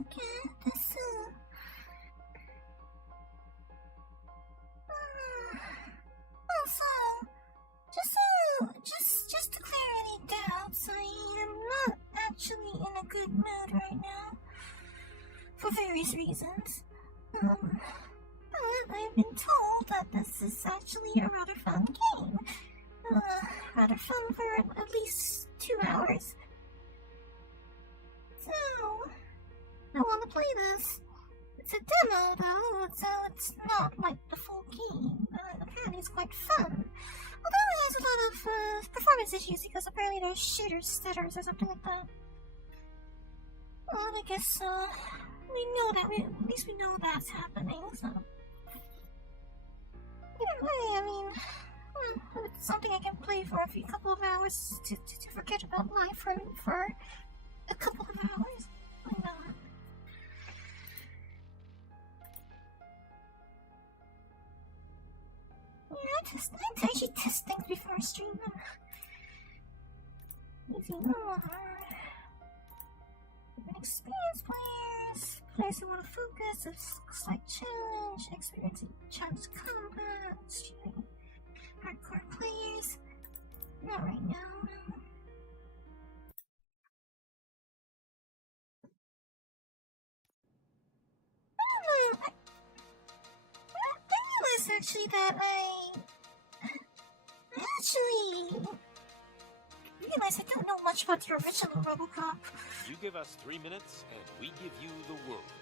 okay. That's also, just to clear any doubts, I am not actually in a good mood right now, for various reasons. But I've been told that this is actually a rather fun game. Rather fun for at least 2 hours. So, I want to play this. It's a demo though, so it's not like the full game. Apparently it's quite fun. Although it has a lot of performance issues because apparently there's shitters, stutters, or something like that. Well, I guess, we know that, at least we know that's happening, so. Either way, I mean, it's something I can play for a couple of hours to forget about life for a couple of hours. Why not? Yeah, I actually test things before I stream them. Easy more. Experienced players who want to focus, looks like challenge, experiencing challenge combat, streaming hardcore players. Not right now, no. I don't know. I realized actually that I don't know much about the original RoboCop. You give us 3 minutes, and we give you the world.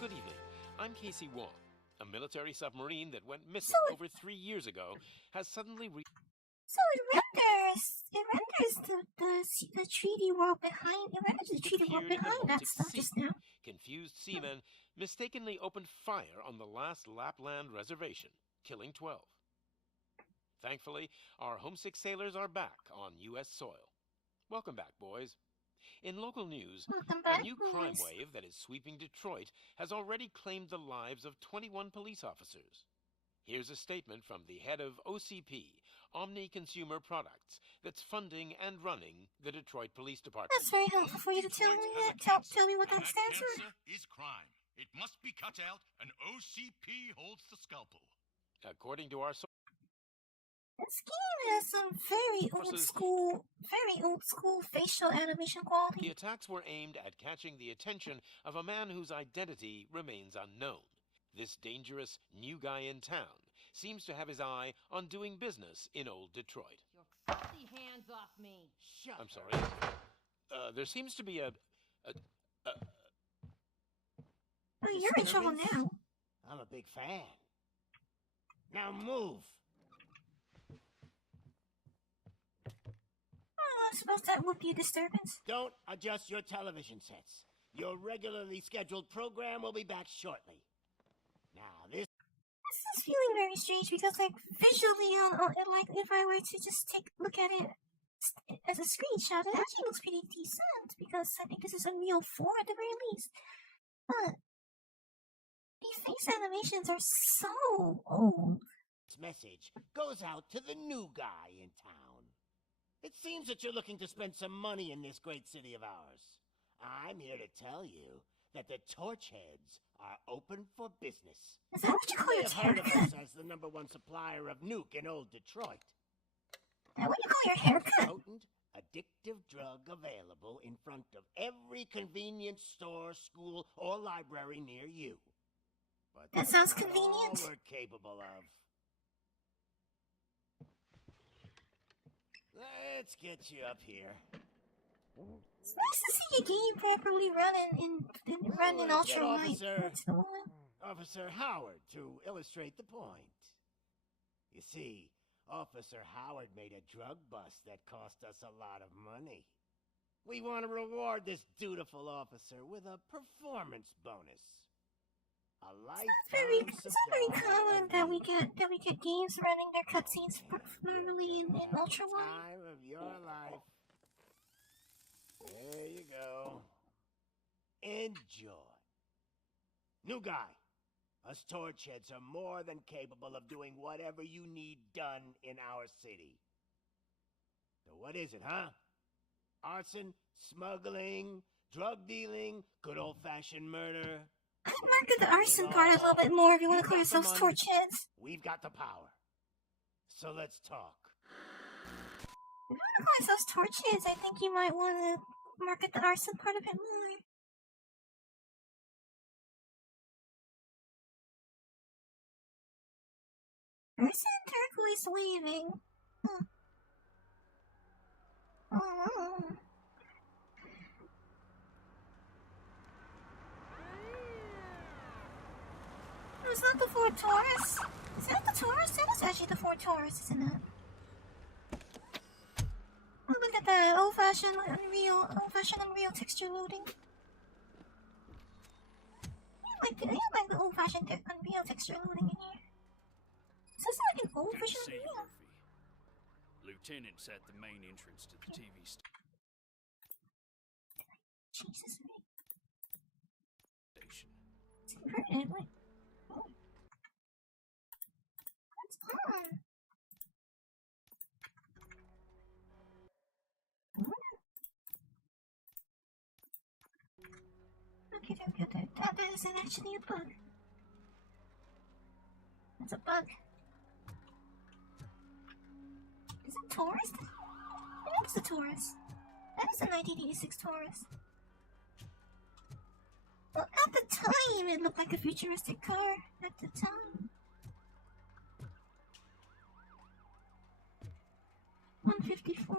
Good evening. I'm Casey Wong. A military submarine that went missing over 3 years ago has suddenly So it renders the 3D world behind. It renders the 3D world behind that stuff just now. Confused seamen mistakenly opened fire on the last Lapland reservation, killing 12. Thankfully, our homesick sailors are back on U.S. soil. Welcome back, boys. In local news, a new crime wave that is sweeping Detroit has already claimed the lives of 21 police officers. Here's a statement from the head of OCP, Omni Consumer Products, that's funding and running the Detroit Police Department. That's very helpful for you to tell me that. Tell me what that stands for. Cancer is crime. It must be cut out, and OCP holds the scalpel. According to our This game has some very old school facial animation quality. The attacks were aimed at catching the attention of a man whose identity remains unknown. This dangerous new guy in town seems to have his eye on doing business in old Detroit. Your filthy hands off me. Shut I'm sorry. There seems to be Oh, you're in trouble now. I'm a big fan. Now move. I suppose that would be a disturbance. Don't adjust your television sets. Your regularly scheduled program will be back shortly. Now, this is feeling very strange because, like, visually, like, if I were to just look at it as a screenshot, it actually looks pretty decent because I think this is Unreal 4 at the very least. But these face animations are so old. This message goes out to the new guy in town. It seems that you're looking to spend some money in this great city of ours. I'm here to tell you that the Torchheads are open for business. Is that what you call your haircut? haircut? Heard of us as the #1 supplier of nuke in old Detroit. Is that what you call your haircut? Potent, addictive drug available in front of every convenience store, school, or library near you. But that sounds that's convenient. all we're capable of. Let's get you up here. It's nice to see your game properly run in ultra wide. Officer Howard, to illustrate the point. You see, Officer Howard made a drug bust that cost us a lot of money. We want to reward this dutiful officer with a performance bonus. It's not very common that we get games running their cutscenes normally in ultra wide. Time of your life. There you go. Enjoy. New guy. Us Torchheads are more than capable of doing whatever you need done in our city. So what is it, huh? Arson, smuggling, drug dealing, good old-fashioned murder. I'd market the arson part a little bit more if you want to call We've got the yourselves money. torchheads. We've got the power. So let's talk. If you want to call yourselves torchheads, I think you might want to market the arson part a bit more. Arson turquoise waving. Huh. Oh. It's not the Ford Taurus. Is that the Taurus? That was actually the Ford Taurus, isn't it? Oh, look at that old-fashioned Unreal texture loading. I like the old-fashioned Unreal texture loading in here. Is this like an old version of Unreal? Lieutenant's at the main entrance to the TV Jesus, man. station. It's inverted. Wait. Oh. What's on? Okay. That isn't actually a bug. It's a bug. Is it Taurus? I think it's a Taurus. That is a 1986 Taurus. Well, at the time, it looked like a futuristic car. At the time. 154.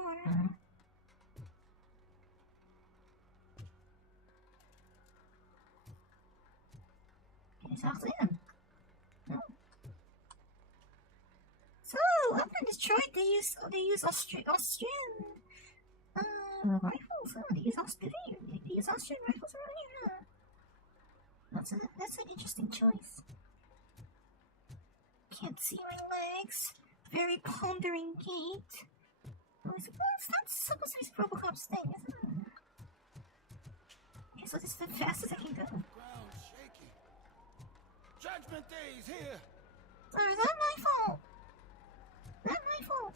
He's all in. Oh. So up in Detroit, they use Austrian rifles. They use Austrian rifles around here. Huh? That's an interesting choice. Can't see my legs. Very pondering gait. Oh, it's not supposed to be RoboCop's thing, isn't it? Okay, so this is the fastest I can go. Ground shaking. Judgment Day is here. Oh, is that my fault? Not my fault.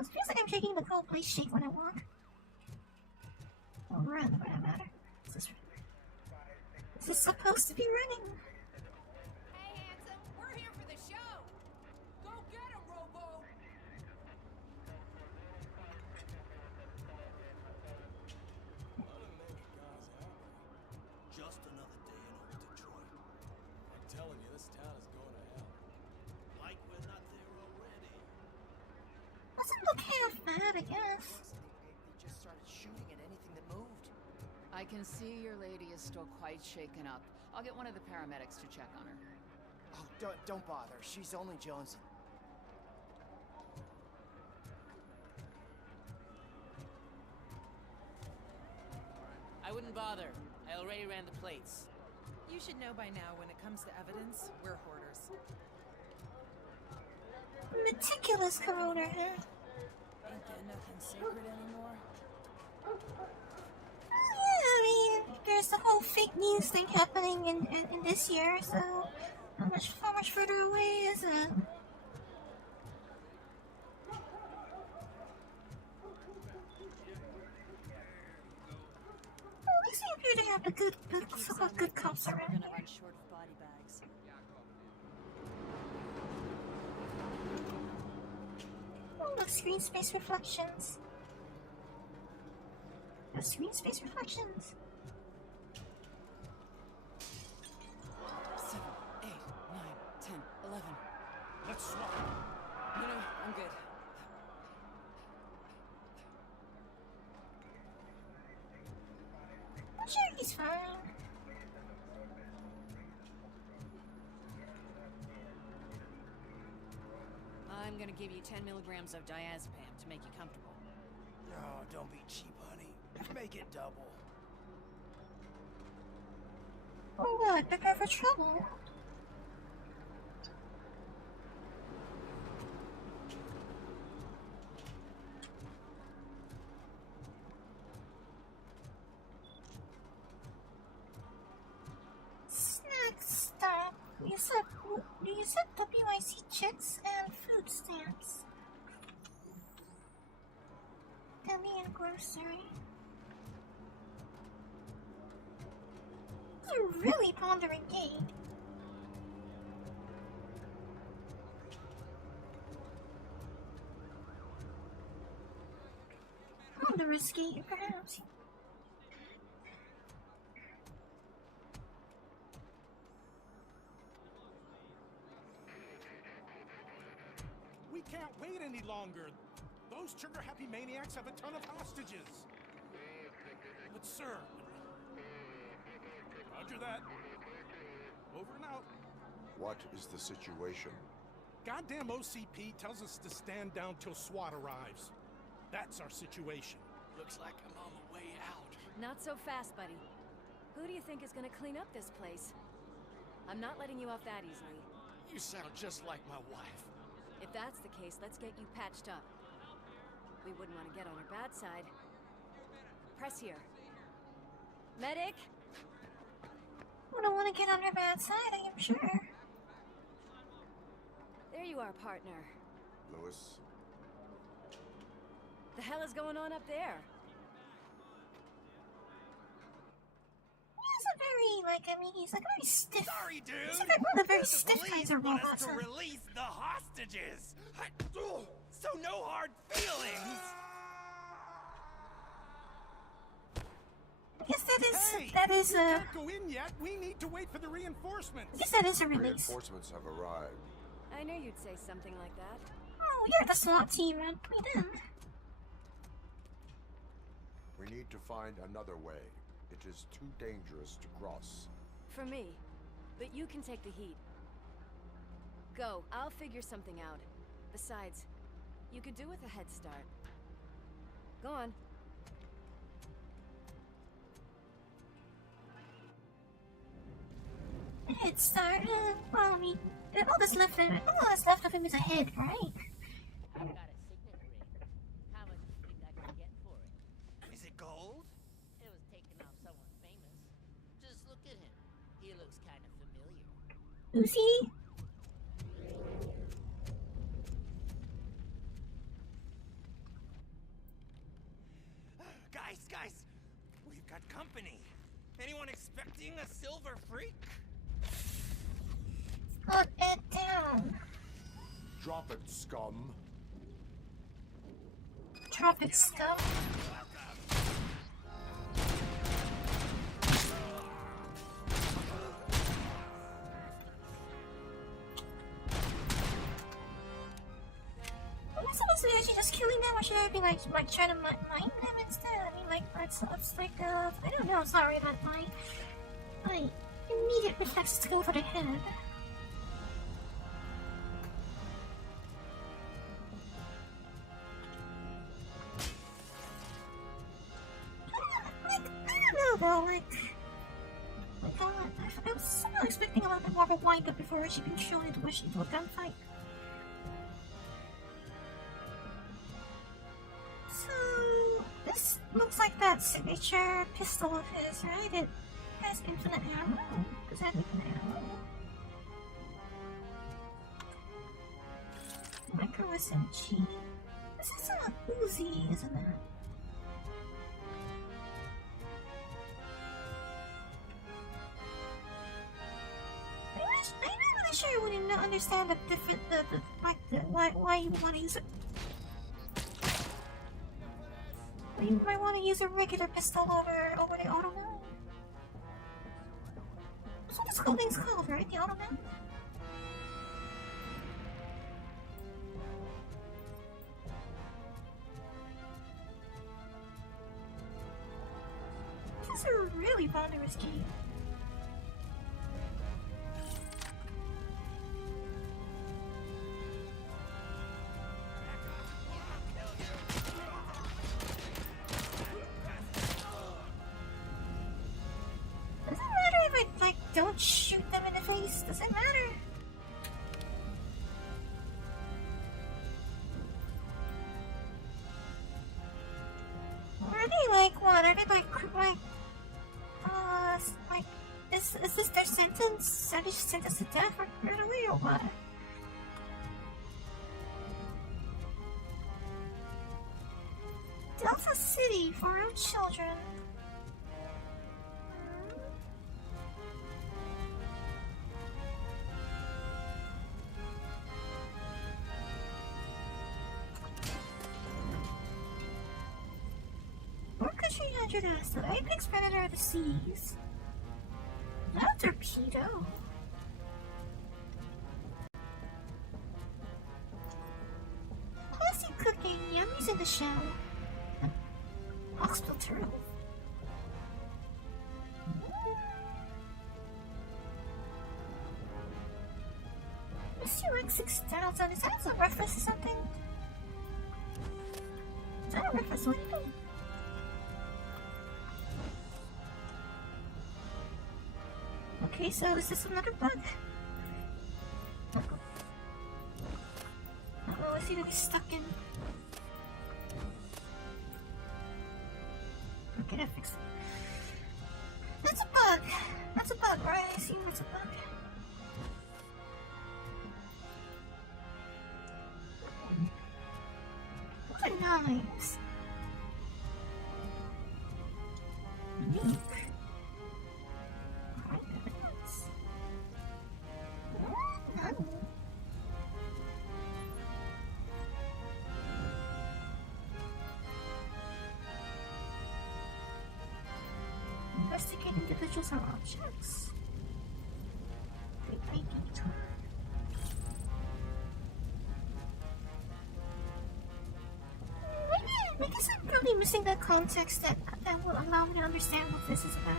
It feels like I'm shaking the cold place shake when I walk. Or run, for that matter. Is this supposed to be running? Hey, handsome, we're here for the show. Go get him, Robo. Just another day in old Detroit. I'm telling you, this town is going to hell. Like we're not there already. Doesn't look half bad, I guess. They just started shooting at anything that moved. I can see your lady is still quite shaken up. I'll get one of the paramedics to check on her. Oh, don't bother. She's only jonesing. I wouldn't bother. I already ran the plates. You should know by now when it comes to evidence, we're hoarders. Meticulous corona, huh? Ain't there nothing sacred anymore? Yeah, I mean, there's the whole fake news thing happening in this year, so how much further away is it? Well, at least we appear to have the so-called good cops We're around gonna here. run short of body bags. Oh, look, screen space reflections. The screen space reflections. 7, 8, 9, 10, 11. Let's swap. No, I'm good. I'm sure he's fine. I'm gonna give you 10 milligrams of diazepam to make you comfortable. Oh, don't be cheap, honey. Make it double. Oh, look, prepare for trouble. Snack stop. You said WIC checks and food stamps. Deli and grocery. really pondering gate. Ponderous gate, perhaps. We can't wait any longer. Those trigger-happy maniacs have a ton of hostages. But sir... Roger that. Over and out. What is the situation? Goddamn OCP tells us to stand down till SWAT arrives. That's our situation. Looks like I'm on the way out. Not so fast, buddy. Who do you think is gonna clean up this place? I'm not letting you off that easily. You sound just like my wife. If that's the case, let's get you patched up. We wouldn't want to get on her bad side. Press here. Medic! I don't want to get on her bad side, I am sure. There you are, partner. Lewis? The hell is going on up there? He's a very, like, I mean, he's like very stiff. Sorry, dude. He's like one of the very The stiff police kinds of want us robots. to Huh? release the hostages. So no hard feelings. I guess Hey, that is we can't go in yet. We need to wait for the reinforcements. I guess that is a release. Reinforcements have arrived. I knew you'd say something like that. Oh, you're the SWAT team, man. Point in. We need to find another way. It is too dangerous to cross. For me. But you can take the heat. Go. I'll figure something out. Besides, you could do with a head start. Go on. Head start. Well, I mean, all that's left of him is a head, right? I've got a signet ring. How much do you think I can get for it? Is it gold? It was taken off someone famous. Just look at him. He looks kind of familiar. Lucy? Guys, we've got company. Anyone expecting a silver freak? Put it down. Drop it, scum. Drop it, scum. Am I supposed to be actually just killing them, or should I be like trying to mine them instead? I mean, like it's like I don't know. Sorry, but my immediate reflex is to go for the head. Though, like I was somehow expecting a little bit more of a wind-up before she been shown into a gunfight. So, this looks like that signature pistol of his, right? It has infinite ammo. Does it have infinite ammo? Micro SMG. This is a Uzi, isn't it? I'm not really sure I wouldn't understand the different, why you want to use it. You might want to use a regular pistol over the automat. That's what this whole thing's called, right? The automat? This is a really ponderous key. Don't shoot them in the face. Does it matter? Are they like what? Are they like is this their sentence? Are they sentenced to death right away or what? Delta City for our children. 300 S, the apex predator of the seas. Not a torpedo. Plastic cooking, yummies in the shell. Hospital turtle. MCUX6000, is that a reference to something? Is that a reference to anything? Okay, so is this another bug? Oh, I seem to be stuck in. Okay, that fixed it. That's a bug! That's a bug, right? I assume that's a bug. What are knives? Neat. Investigate individuals or objects. They may be I guess I'm probably missing the context that will allow me to understand what this is about.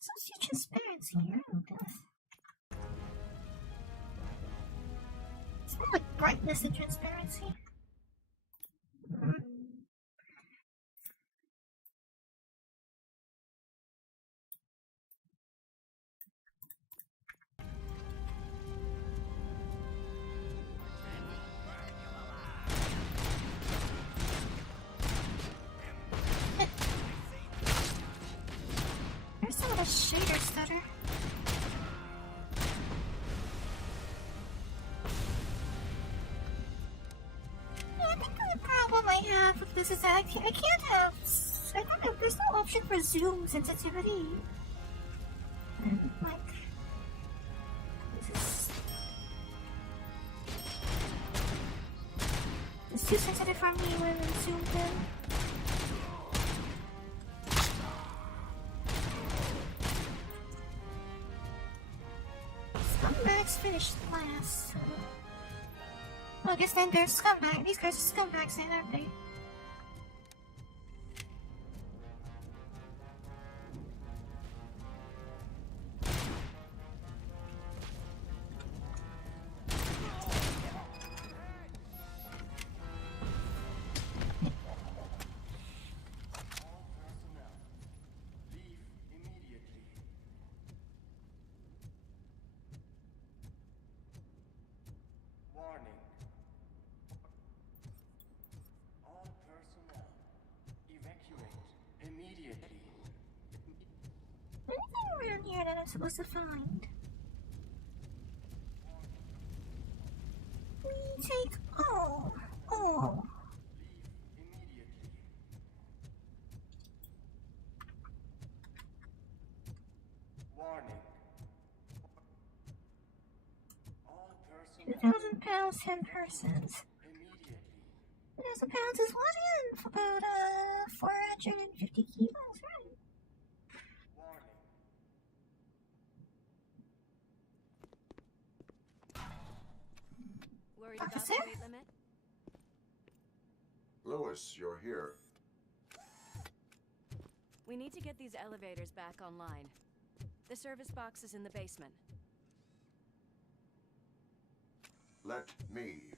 Socio transparency here. It's more like brightness and transparency. There's some of a shader stutter. Yeah, I think the problem I have with this is that I can't have. There's no option for zoom sensitivity. And, like, this is. It's too sensitive for me when zoomed in. Scumbags finished last. Well, I guess then they're scumbags. These guys are scumbags, then, aren't they? Anything around here that I'm supposed to find? We take all. £2,000, 10 persons. £1,000 is what in? For about 450 kilos, right? Worried about the weight limit? Lewis, you're here. We need to get these elevators back online. The service box is in the basement. Let me.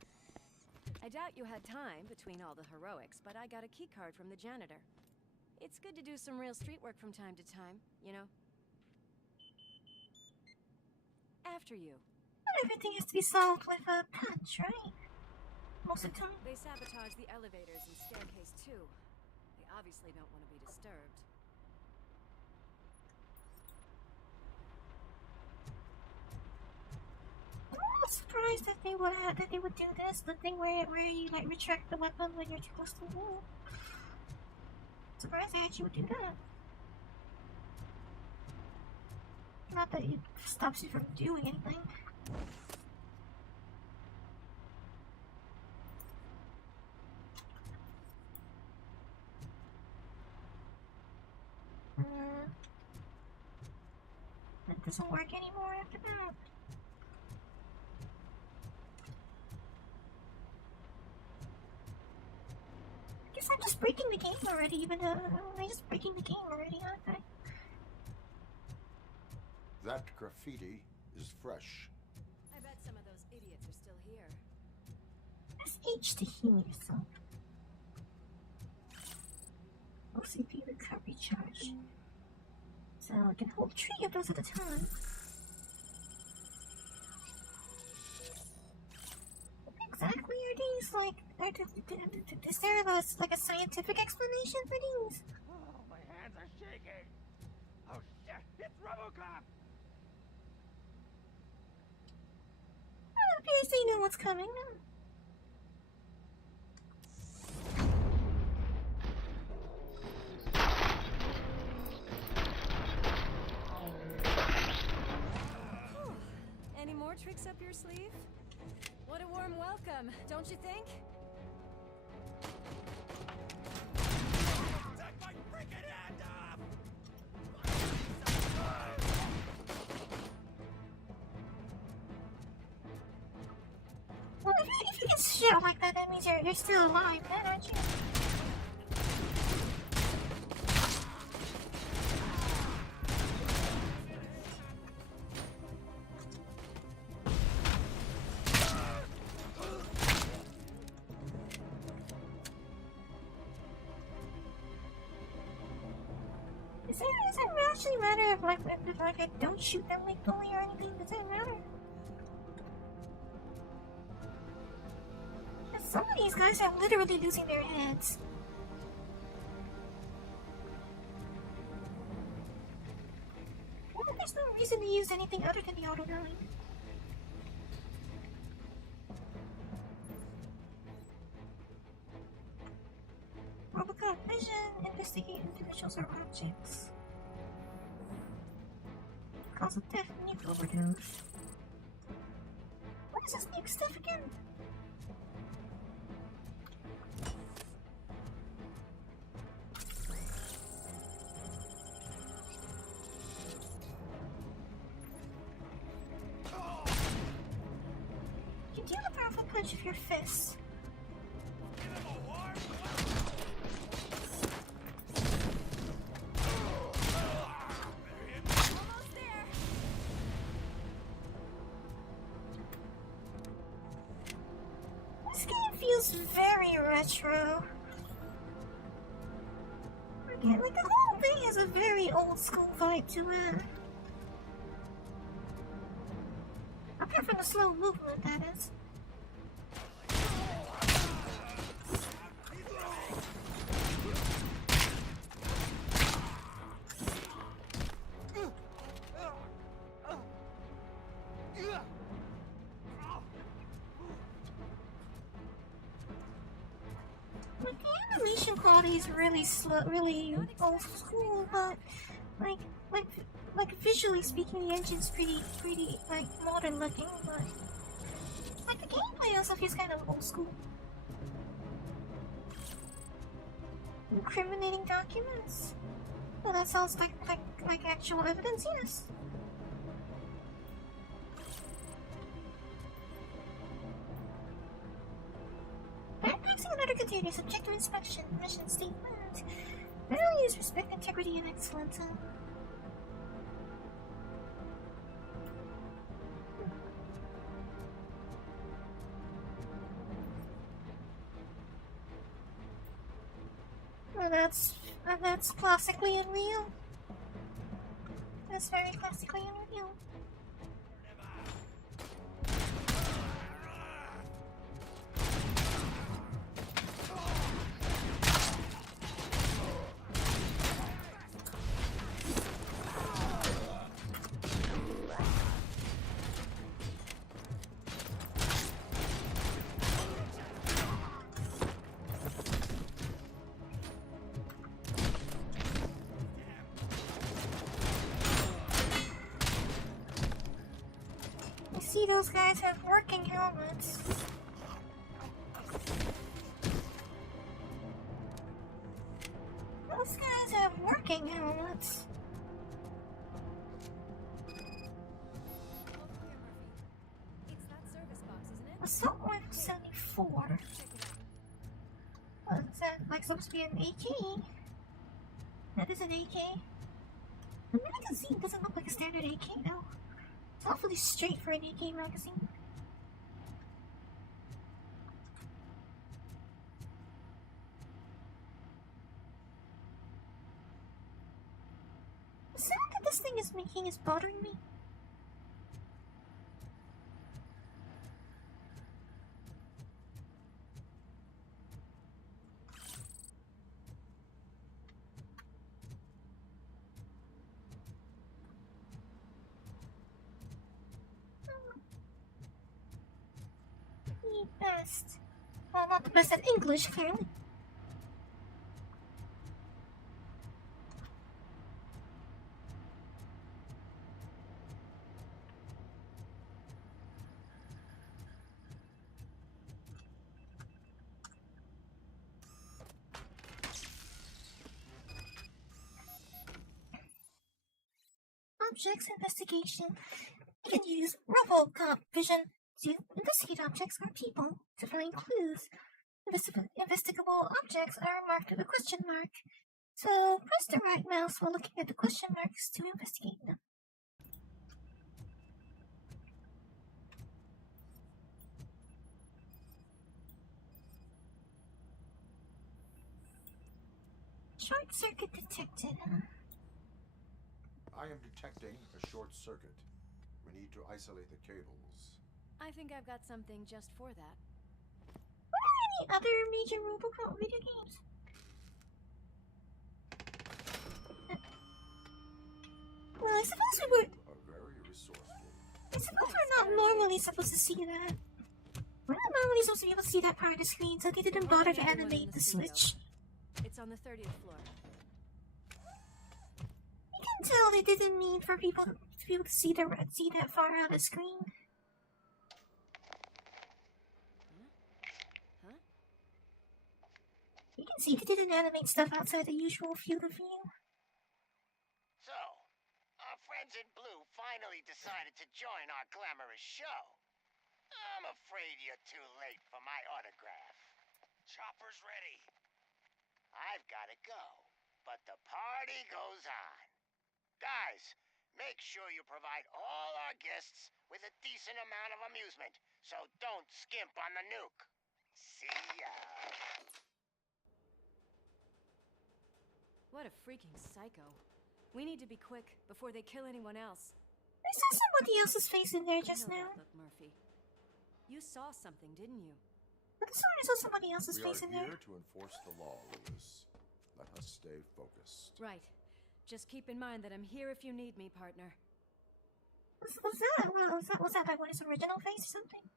I doubt you had time between all the heroics, but I got a key card from the janitor. It's good to do some real street work from time to time, you know? After you. Not everything has to be solved with a punch, right? Most of the time. They sabotage the elevators and staircase too. They obviously don't want to be disturbed. I'm not surprised that they would do this. The thing where you like retract the weapon when you're too close to the wall. surprised they actually would do that. Not that it stops you from doing anything. That doesn't work anymore after that. I guess I'm just breaking the game already, but I'm just breaking the game already, aren't I? That graffiti is fresh. I bet some of those idiots are still here. Press H to heal yourself. OCP recovery charge. So I can hold 3 of those at a time. What exactly are these? Like, is there like a scientific explanation for these? Oh, my hands are shaking. Oh shit, it's RoboCop. It appears they know what's coming. Any more tricks up your sleeve? What a warm welcome, don't you think? Take my freaking hand off! Well, if you get shot like that, that means you're still alive, then, aren't you? Does it actually matter if I don't shoot them lethally or anything? Does it matter? Some of these guys are literally losing their heads. Well, there's no reason to use anything other than the auto-gun. RoboCop vision, investigate individuals or objects. Cause of death, nuke overdose. What is this nuke stuff again? You deal a powerful punch with your fists. This game feels very retro. Again, like the whole thing has a very old school vibe to it. Apart from the slow movement, that is. Like, the animation quality is really slow, really old school, but like visually speaking, the engine's pretty like modern looking, but like the gameplay also feels kind of old school. Incriminating documents? Well, that sounds like actual evidence, yes. Backpacks and other containers subject to inspection, mission statement. Values, respect, integrity, and excellence. Well, that's classically unreal. That's very classically unreal. see those guys have working helmets. Those guys have working helmets. It's that service box, isn't it? Assault rifle 74. What is that? Like supposed to be an AK? That is an AK. The magazine doesn't look like a standard AK though. It's awfully straight for an AK magazine. The sound that this thing is making is bothering me. The best. Well, not the best at English, clearly. Objects investigation. You can use RoboCop vision to investigate objects or people to find clues. Investigable objects are marked with a question mark. So press the right mouse while looking at the question marks to investigate them. Short circuit detected. I am detecting a short circuit. We need to isolate the cables. I think I've got something just for that. What are any other major RoboCop video games? Well, I suppose we would. Very resourceful. I suppose we're not normally supposed to see that. We're not normally supposed to be able to see that part of the screen, so they didn't bother to animate the switch. It's on the 30th floor. You can tell they didn't mean for people to be able to see that far out of the screen. Huh? You can see they didn't animate stuff outside the usual field of view. So, our friends in blue finally decided to join our glamorous show. I'm afraid you're too late for my autograph. Chopper's ready. I've gotta go, but the party goes on. Guys, make sure you provide all our guests with a decent amount of amusement, so don't skimp on the nuke. See ya. What a freaking psycho. We need to be quick before they kill anyone else. I saw somebody else's face in there just now. Look, Murphy. You saw something, didn't you? I saw somebody else's face in there. We are here to enforce the law, Lewis. Let us stay focused. Right. Just keep in mind that I'm here if you need me, partner. Was that like his original face or something?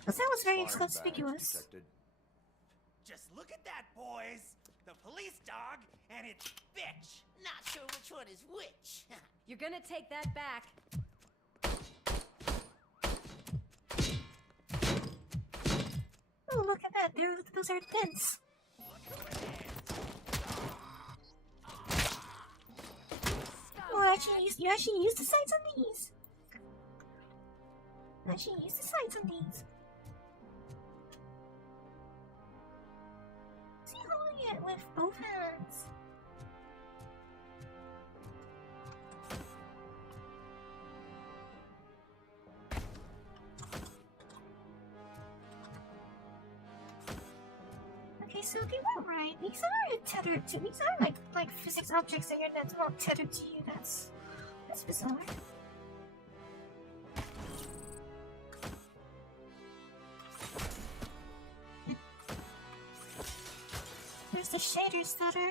Because that was very conspicuous. Just look at that, boys! The police dog and its bitch! Not sure which one is which. You're gonna take that back. Oh, look at that. Those are dents. Oh, you actually used the sights on these. See, holding it with both hands. Okay, so they were right. These are tethered to. These are like physics objects that that's not tethered to you. That's bizarre. There's the shader stutter.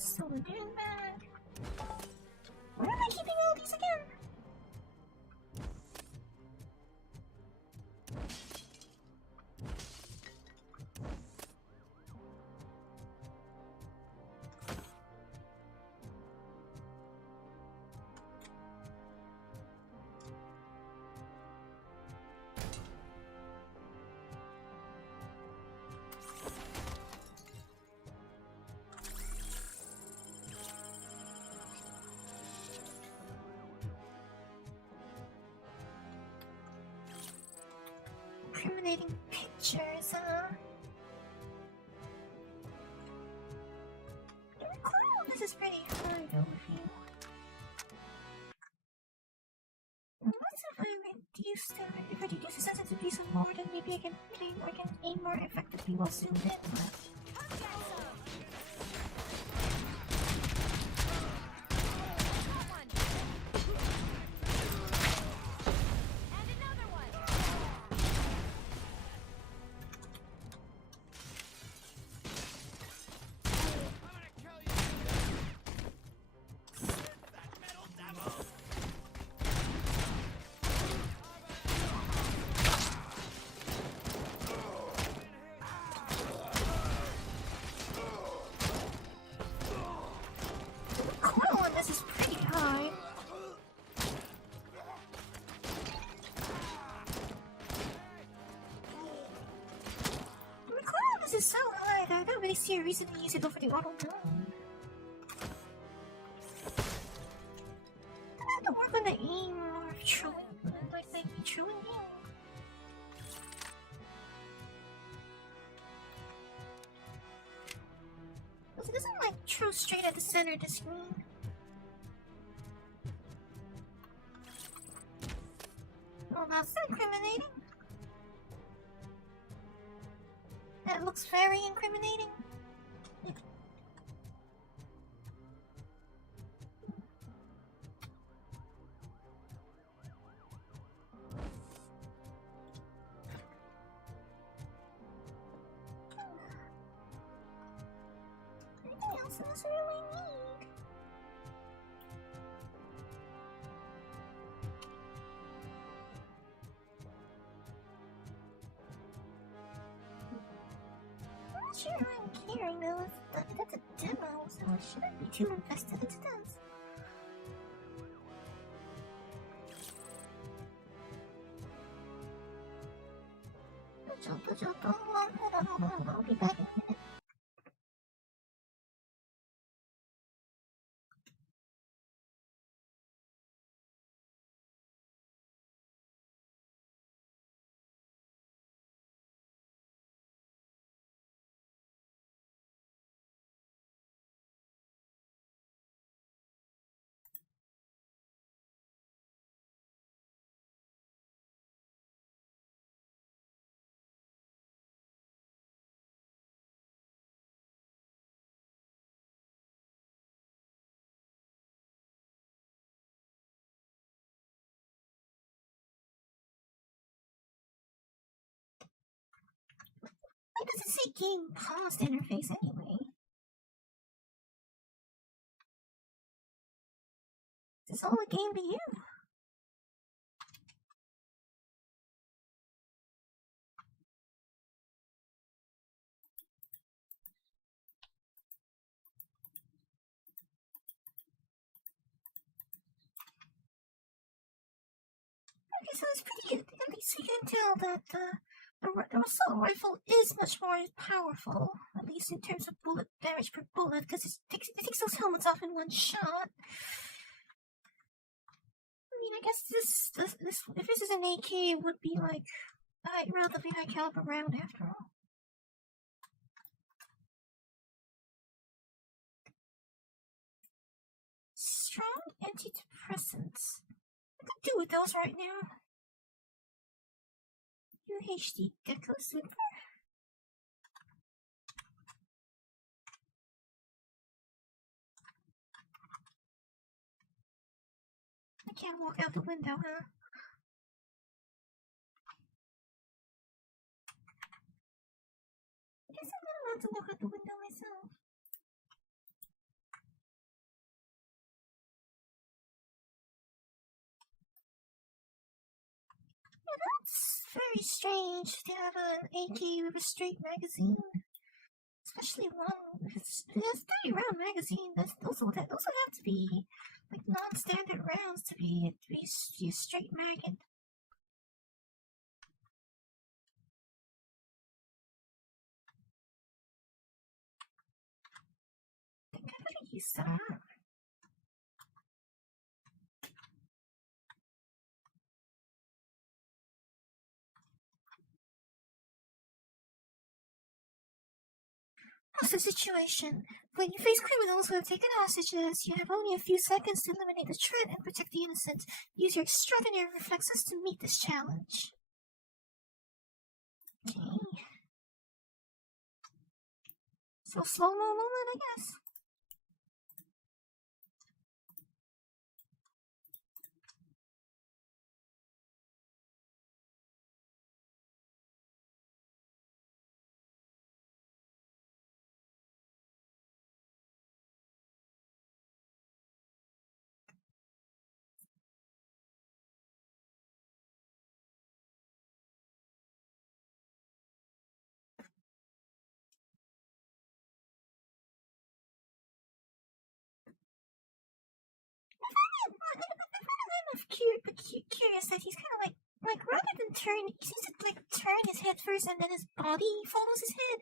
Solar bag. Where am I keeping all these again? incriminating pictures, This is pretty hard overview. What if I reduce the sensitivity some more, then maybe I can aim more effectively while zoomed in left. This is so high that I don't really see a reason to use it over the auto drone. I have to work on the aim or throwing, like throwing aim. Because it doesn't like throw straight at the center of the screen. Oh, that's incriminating. That looks very incriminating. Anything else in this really need? I'm not sure I'm caring though. That's a demo, so I shouldn't be too invested into this. Hold on, I'll be back in a minute. Why does it say game paused interface anyway? Is this all a game to you? Okay, so it's pretty. At least we can tell that the assault rifle is much more powerful, at least in terms of bullet damage per bullet, because it takes those helmets off in one shot. I mean, I guess this if this is an AK, it would be like a relatively high caliber round after all. Strong antidepressants. I could do with those right now. UHD Gecko Super. I can't walk out the window, huh? I guess I'm not allowed to look out the window myself. Yeah, that's very strange to have an AK with a straight magazine. Especially one with a 30 round magazine. Those would have to be like non-standard rounds to be a straight maggot. I think I better use that. What's the situation? When you face criminals who have taken hostages, you have only a few seconds to eliminate the threat and protect the innocent. Use your extraordinary reflexes to meet this challenge. Okay. So slow-mo moment, I guess. I'm curious that he's kind of like rather than turn, he seems to like turn his head first and then his body follows his head.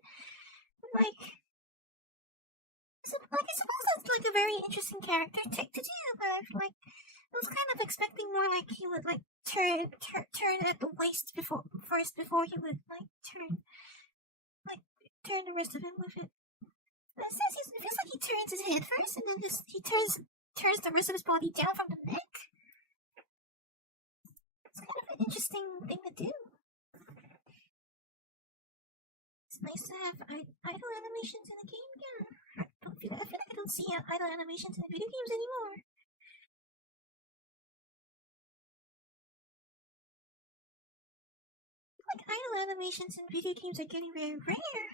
Like I suppose that's like a very interesting character to do, but I was kind of expecting more like he would like turn at the waist before he would like turn the rest of him with it. But it feels like he turns his head first and then he turns the rest of his body down from the neck. It's kind of an interesting thing to do. It's nice to have idle animations in a game again. I feel like I don't see idle animations in video games anymore. Like idle animations in video games are getting very rare.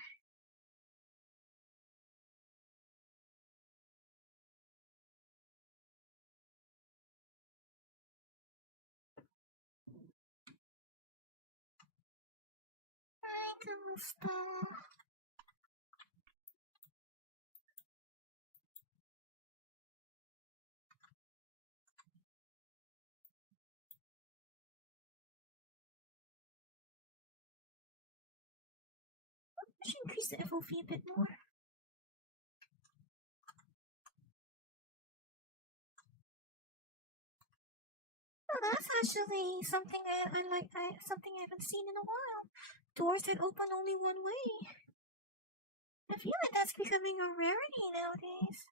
I should increase the FOV a bit more. Oh, that's actually something something I haven't seen in a while. Doors that open only one way. I feel like that's becoming a rarity nowadays.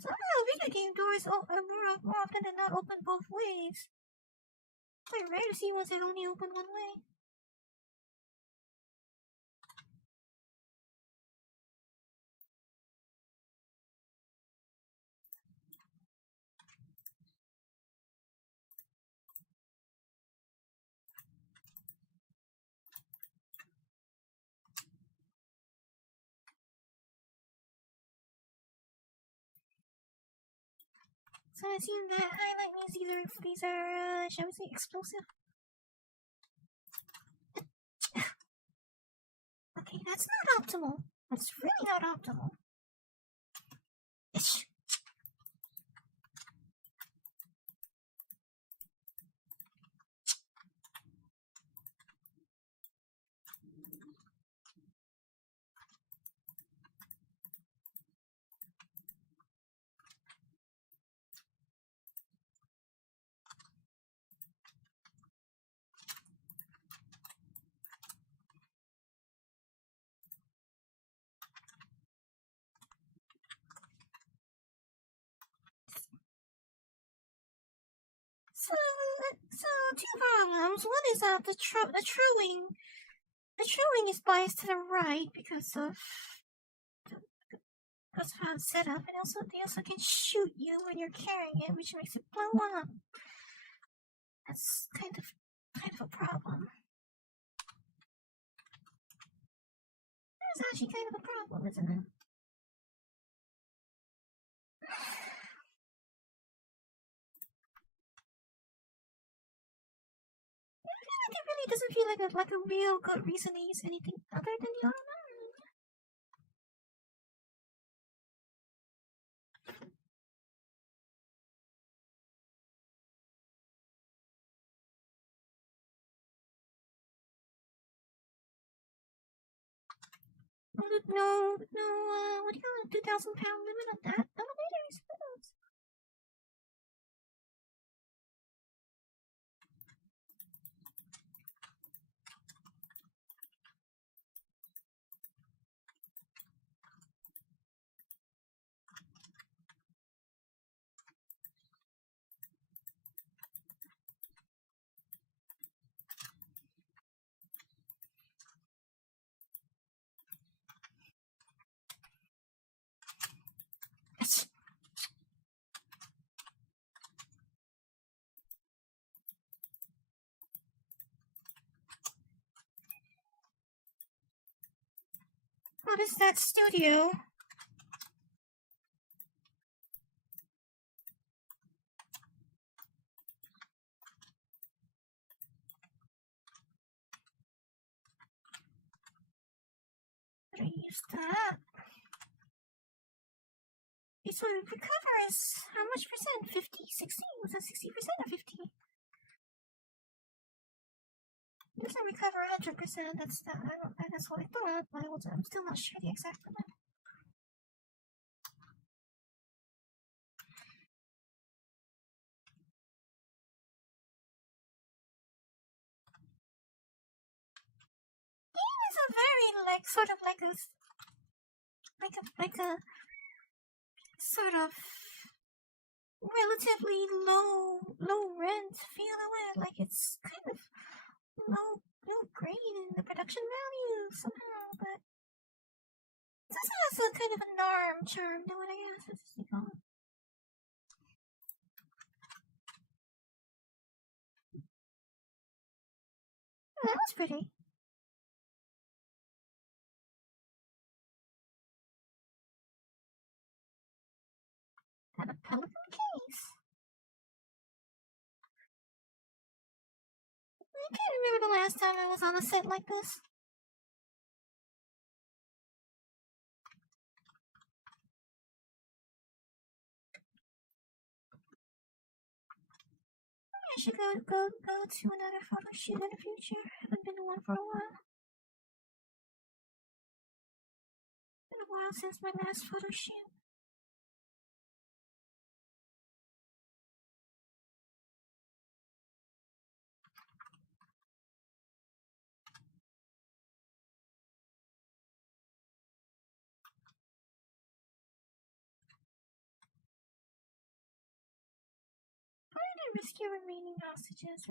Somehow video game doors are more often than not open both ways. It's quite rare to see ones that only open one way. So I assume that highlight means these are shall we say, explosive? Okay, that's not optimal. That's really not optimal. Ish. So two problems. One is that the truing is biased to the right because of how it's set up, and they also can shoot you when you're carrying it, which makes it blow up. That's kind of a problem. That's actually kind of a problem, isn't it? It really doesn't feel like a real good reason to use anything other than the automatic. No, what do you call it? 2,000-pound limit on that elevator, I suppose. What is that studio? Better use that. This one recovers how much percent? 50, 60? Was that 60% or 50? It doesn't recover 100%. That's what I thought, but I'm still not sure the exact amount. Game is a very sort of like a sort of relatively low rent feel to it. Like it's kind of low grade in the production value somehow, but it also has a kind of a norm charm to it, I guess. Oh, that was pretty. And a pelican case. I can't remember the last time I was on a set like this. I should go to another photo shoot in the future. I haven't been to one for a while. Been a while since my last photo shoot. Why did I rescue remaining hostages?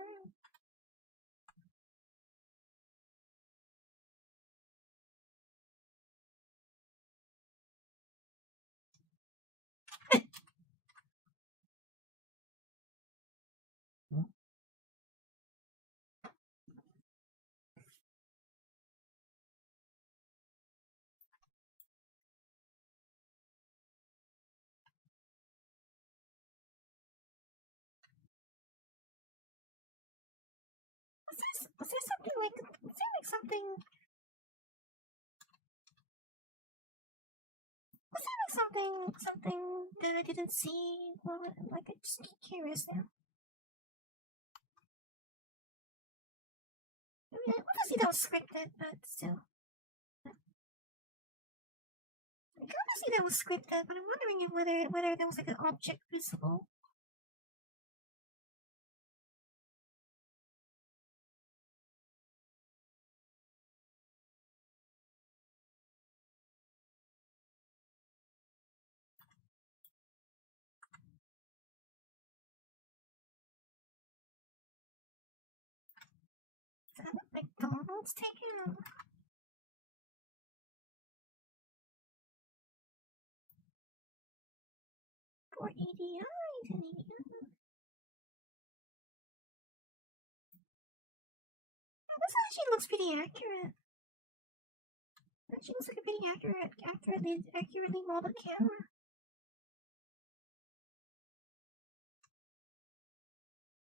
Was there something like something? Was there something that I didn't see? Well, like I just get curious now. I mean, obviously that was scripted, but still. Obviously that was scripted, but I'm wondering if whether there was like an object visible. Is that McDonald's taken? Or EDI to EDI. This actually looks pretty accurate. It actually looks like a pretty accurately molded camera.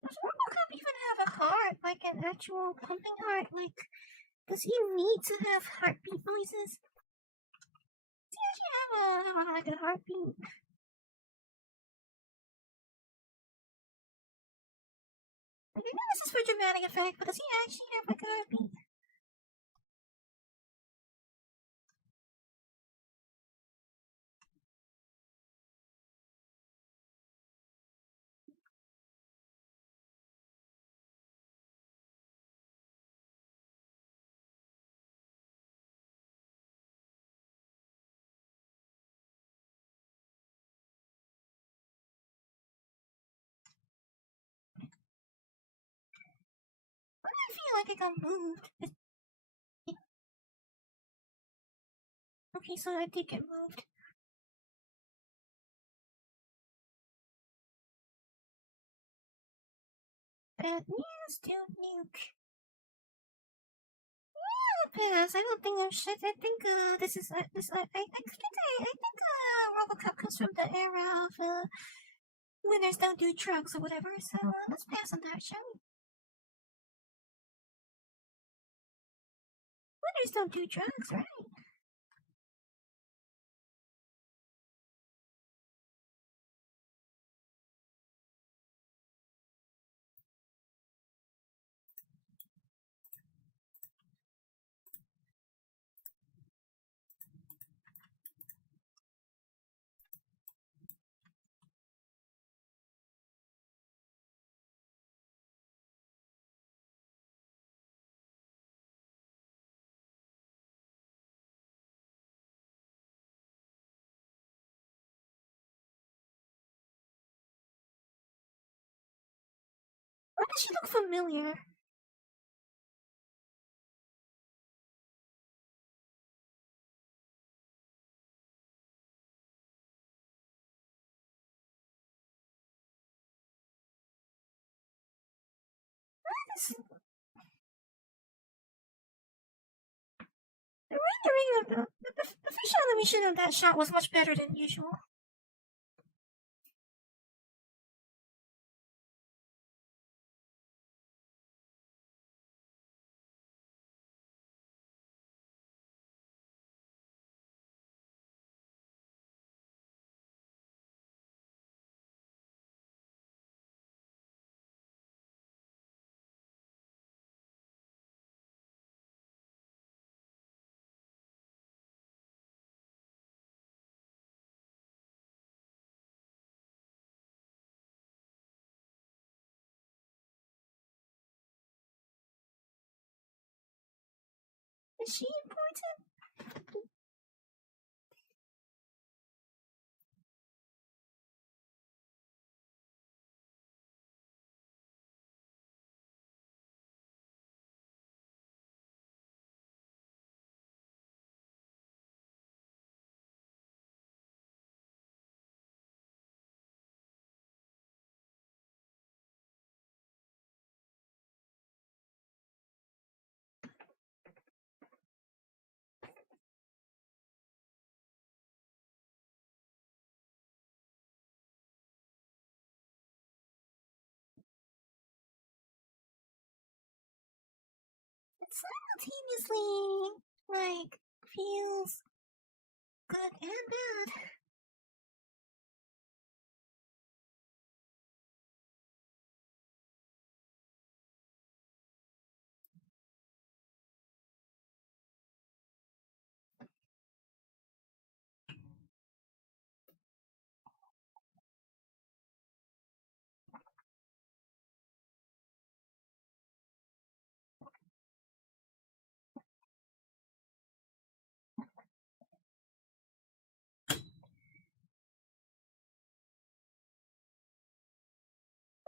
Does RoboCop even have a heart, like an actual pumping heart? Like, does he need to have heartbeat noises? Does he actually have like a heartbeat? I know this is for dramatic effect, but does he actually have like a heartbeat? I feel like it got moved. Okay, so I did get moved. Bad news, dude, nuke. Yeah, pass. I don't think I'm shit. I think this is I think RoboCop comes from the era of winners don't do drugs or whatever. So let's pass on that, shall we? Winners don't do drugs, right? Why does she look familiar? The rendering of the facial animation of that shot was much better than usual. Is she important? It simultaneously, like, feels good and bad.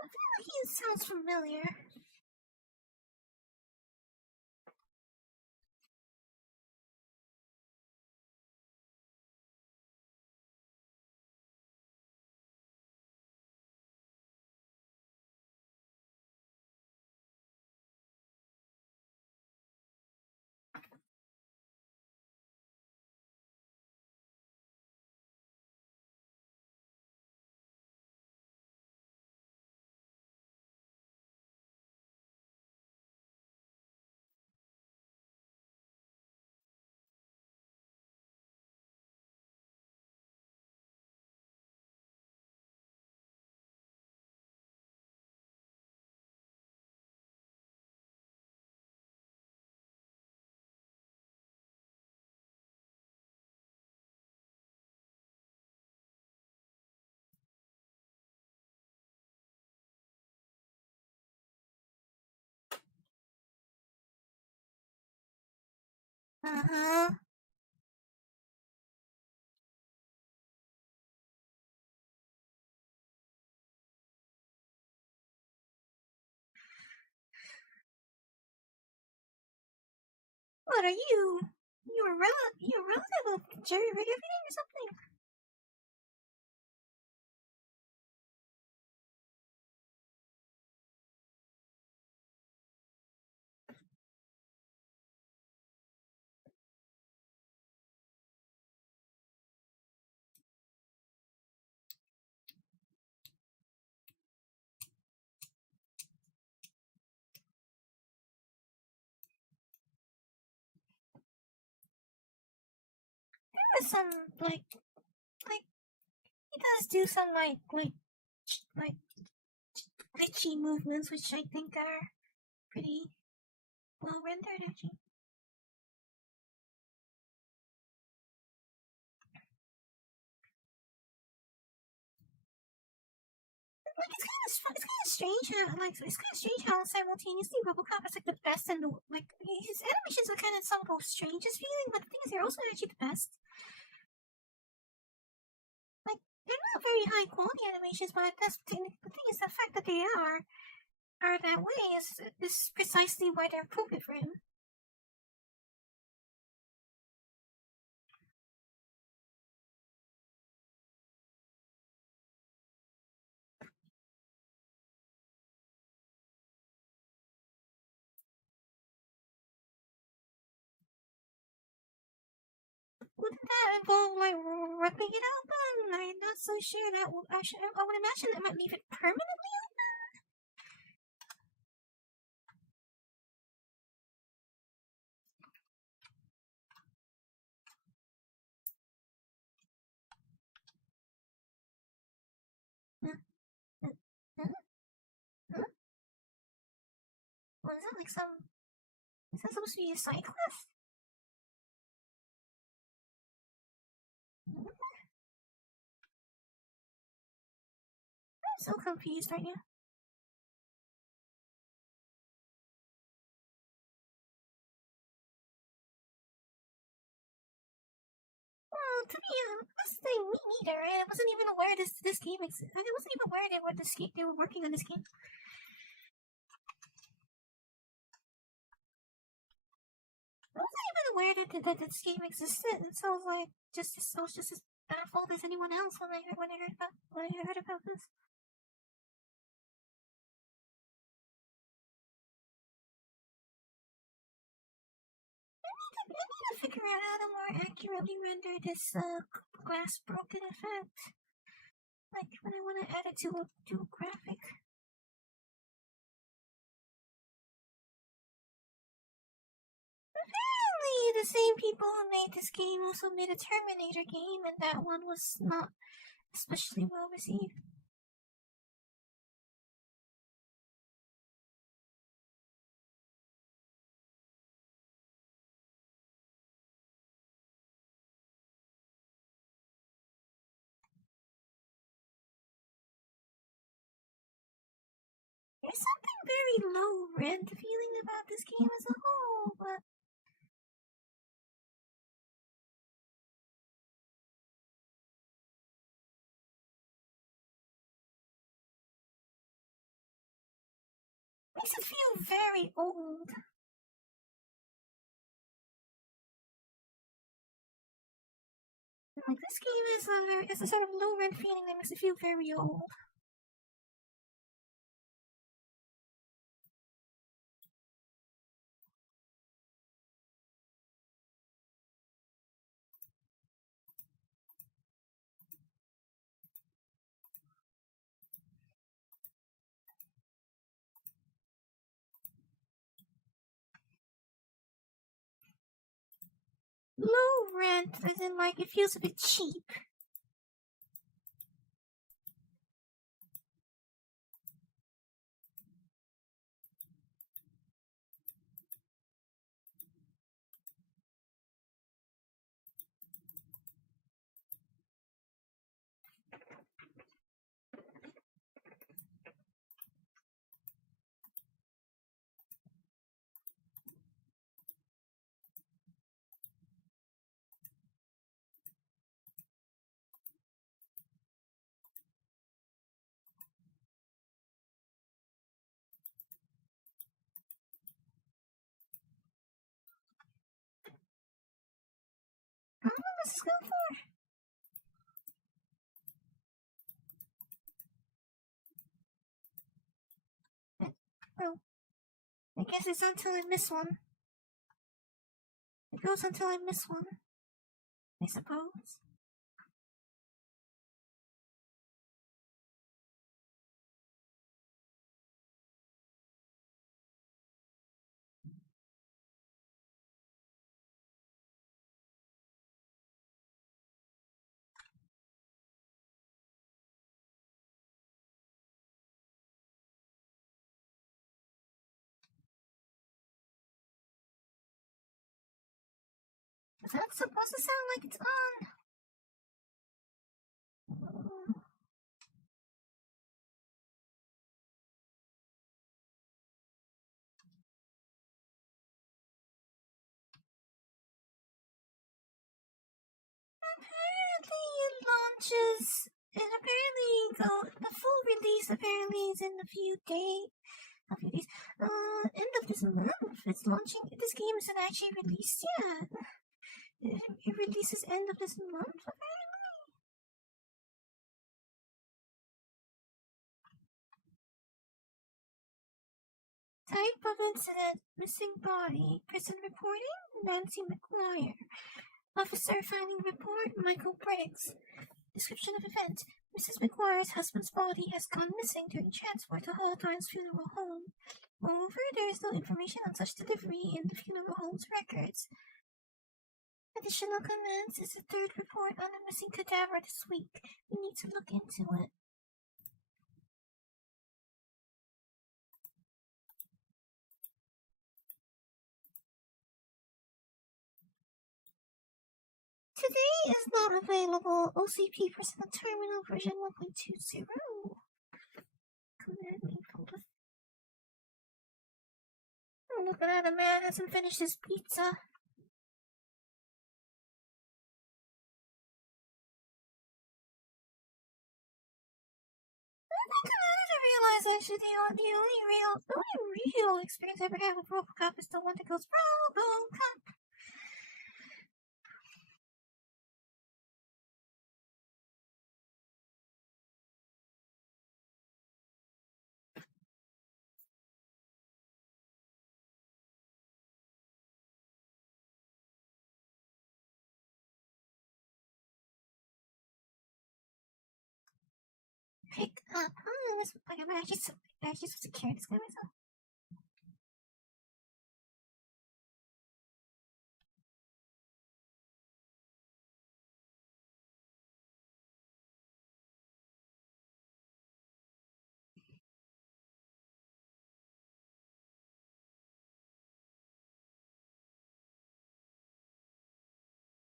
I feel like he sounds familiar. Uh-huh. What are you? You're a relative of Jerry Ray or something? has some like he does do some like glitchy movements, which I think are pretty well rendered, actually. Like it's kind of strange how simultaneously RoboCop is like the best and like his animations are kind of some of the strangest feeling, but the thing is they're also actually the best. Like they're not very high quality animations, but the thing is the fact that they are that way is precisely why they're appropriate for him. Wouldn't that involve like ripping it open? I'm not so sure that I would imagine that might leave it permanently open. What is that like some? Is that supposed to be a side quest? I'm so confused right now. Well, to be honest, me neither. I wasn't even aware this game existed. I wasn't even aware they were working on this game. I wasn't even aware that this game existed, and so I was like, I was just as baffled as anyone else when I heard about this. I need to figure out how to more accurately render this glass broken effect. Like when I want to add it to a graphic. Apparently, the same people who made this game also made a Terminator game, and that one was not especially well received. There's something very low rent feeling about this game as a whole, but makes it feel very old. Like this game is a sort of low rent feeling that makes it feel very old. Low rent, as in like it feels a bit cheap. I don't know what this is going for. Well, I guess it's until I miss one. It goes until I miss one, I suppose. Is that supposed to sound like it's on? Apparently it launches, and apparently the full release apparently is in a few days. End of this month. It's launching. This game isn't actually released yet. It releases end of this month, apparently. Type of incident: missing body. Prison reporting: Nancy McGuire. Officer filing report: Michael Briggs. Description of event: Mrs. McGuire's husband's body has gone missing during transport to Haldor's funeral home. Moreover, there is no information on such delivery in the funeral home's records. Additional comments is the third report on a missing cadaver this week. We need to look into it. Today is not available. OCP Personal Terminal version 1.20. Command me folder. Oh, look at that, the man hasn't finished his pizza. I didn't realize actually the only real experience I ever had with RoboCop is the one that goes RoboCop. Pick up. Oh, this like I'm actually supposed to carry this guy myself.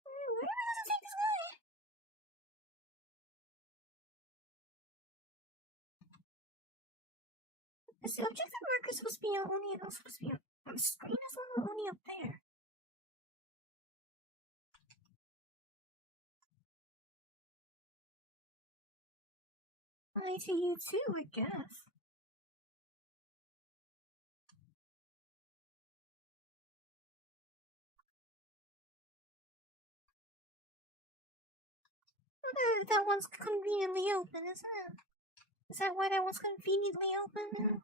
Where am I supposed to take this guy? Is the objective marker supposed to be only supposed to be on the screen as well, or only up there? To you too, I guess. That one's conveniently open, isn't it? Is that why that one's conveniently open?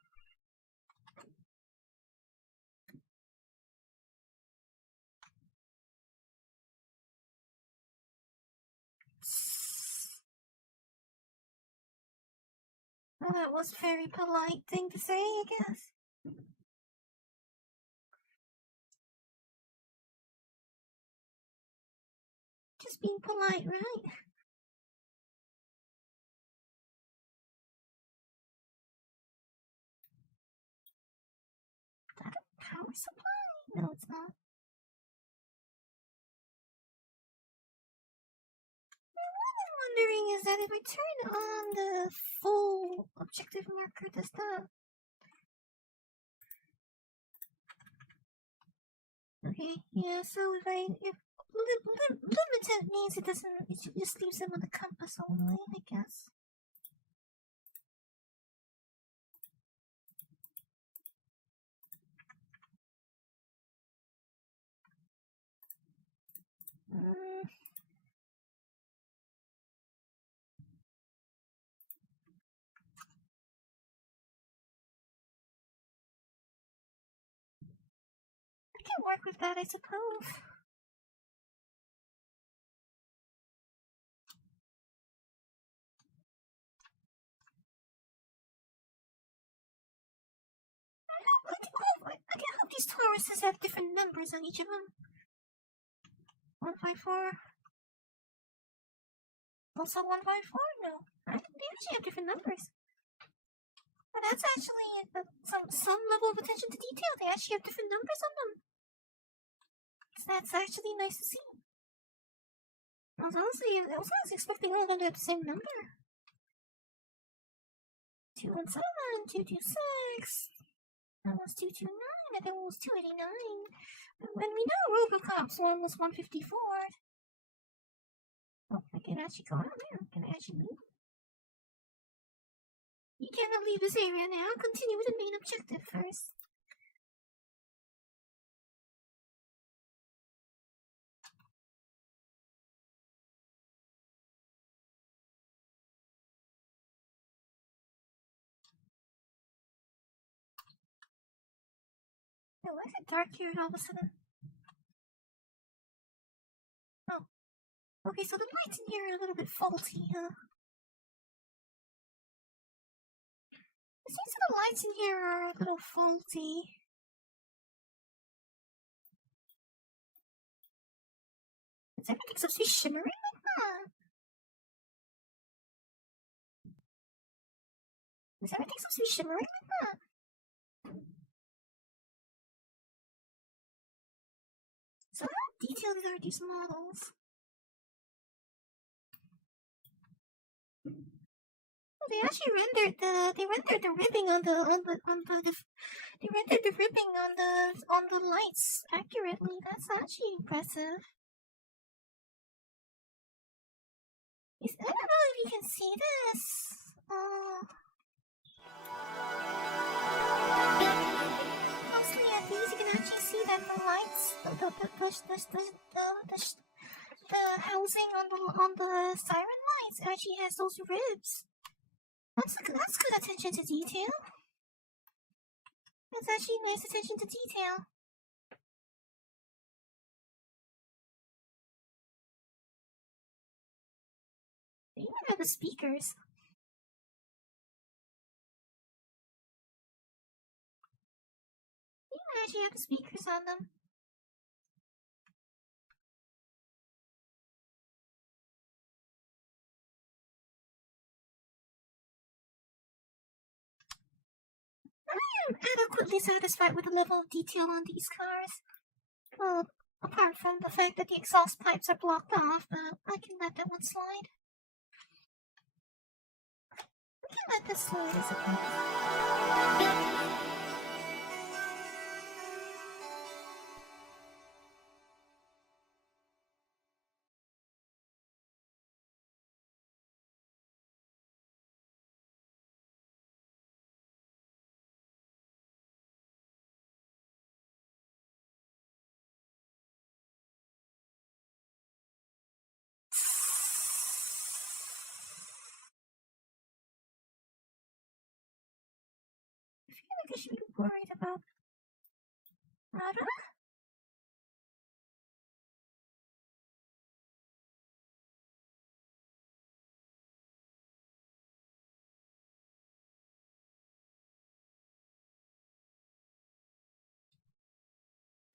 Well, that was a very polite thing to say, I guess. Just being polite, right? Is that a power supply? No, it's not. What I'm wondering is that if I turn on the full objective marker, does that... Okay, yeah, so if limited means it just leaves them with the compass only, I guess. I can work with that, I suppose. I can hope these Tauruses have different numbers on each of them. 154. Also 154? No. I think they actually have different numbers. But that's actually some level of attention to detail. They actually have different numbers on them. So that's actually nice to see. I was expecting all of them to have the same number. 217, 226. That was 229, and then was 289. And we know RoboCop's one was 154. Oh, I can actually go out there. Can I actually move? You cannot leave this area now. Continue with the main objective first. Oh, why is it dark here all of a sudden? Oh. Okay, so the lights in here are a little bit faulty, huh? It seems that the lights in here are a little faulty. Is everything supposed to be shimmering like that? Is everything supposed to be shimmering like that? So how detailed are these models? Oh, they actually rendered the ribbing on the lights accurately. That's actually impressive. I don't know if you can see this. Mostly at these, you can actually see that the lights, the housing on the siren lights actually has those ribs. That's good attention to detail. That's actually nice attention to detail. They even have the speakers. They even actually have the speakers on them. I am adequately satisfied with the level of detail on these cars. Well, apart from the fact that the exhaust pipes are blocked off, but I can let that one slide. I can let this slide, I suppose. I feel like I should be worried about Ada.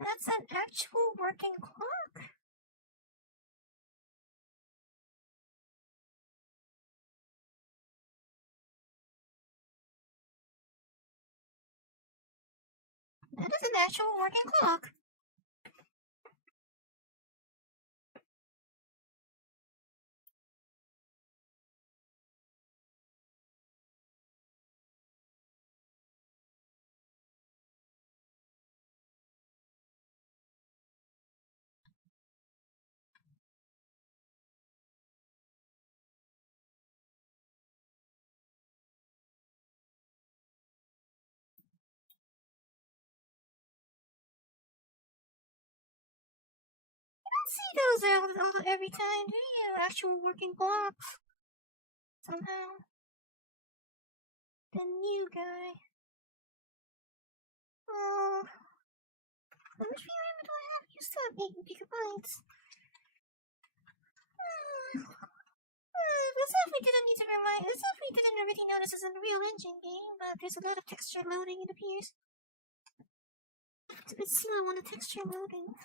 That's an actual working clock. That is an actual working clock. You don't see those every time, do you? Actual working clocks. Somehow. The new guy. Oh. How much RAM do I have? You still have 8 gigabytes. As if we didn't need to remind. As if we didn't already know this is a Unreal Engine game, but there's a lot of texture loading, it appears. It's a bit slow on the texture loading.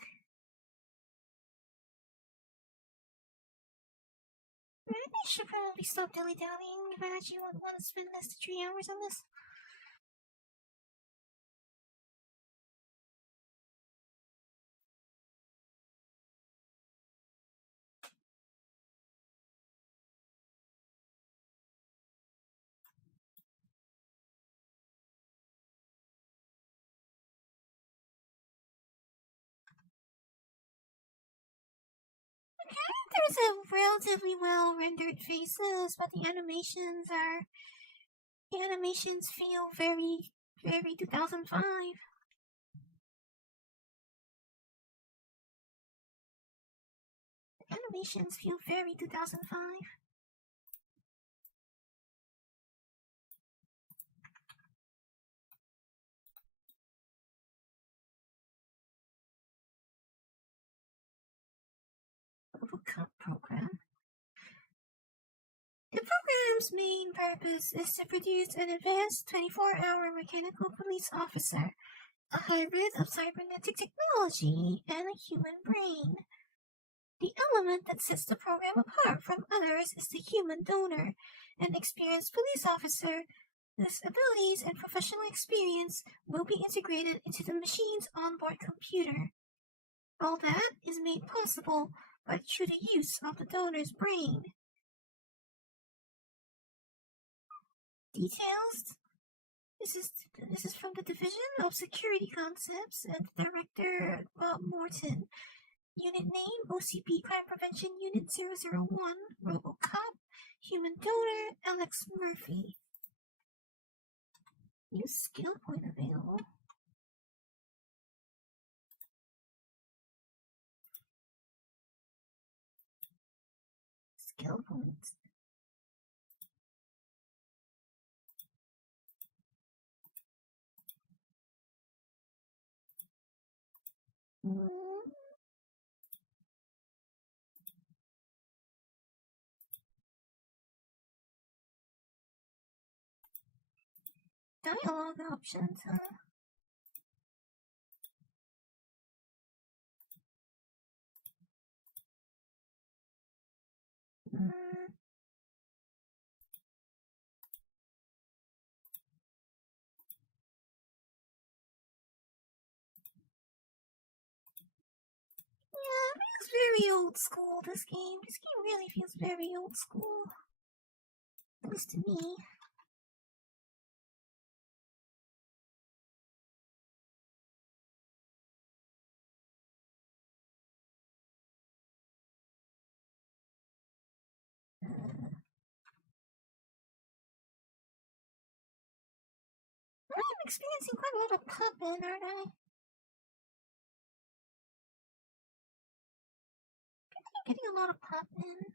I should probably stop dilly-dallying if I actually want to spend less than 3 hours on this. These have relatively well rendered faces, but the animations feel very, very 2005. The animations feel very 2005. RoboCop program. The program's main purpose is to produce an advanced 24-hour mechanical police officer, a hybrid of cybernetic technology and a human brain. The element that sets the program apart from others is the human donor, an experienced police officer whose abilities and professional experience will be integrated into the machine's onboard computer. All that is made possible through the use of the donor's brain. Details? This is from the Division of Security Concepts and Director Bob Morton. Unit name OCP Crime Prevention Unit 001, RoboCop, Human Donor Alex Murphy. New skill point available. Skill points. Dialogue options, huh? Yeah, it feels very old school, this game. This game really feels very old school. At least to me. I'm experiencing quite a lot of popping, aren't I? I'm getting a lot of popping.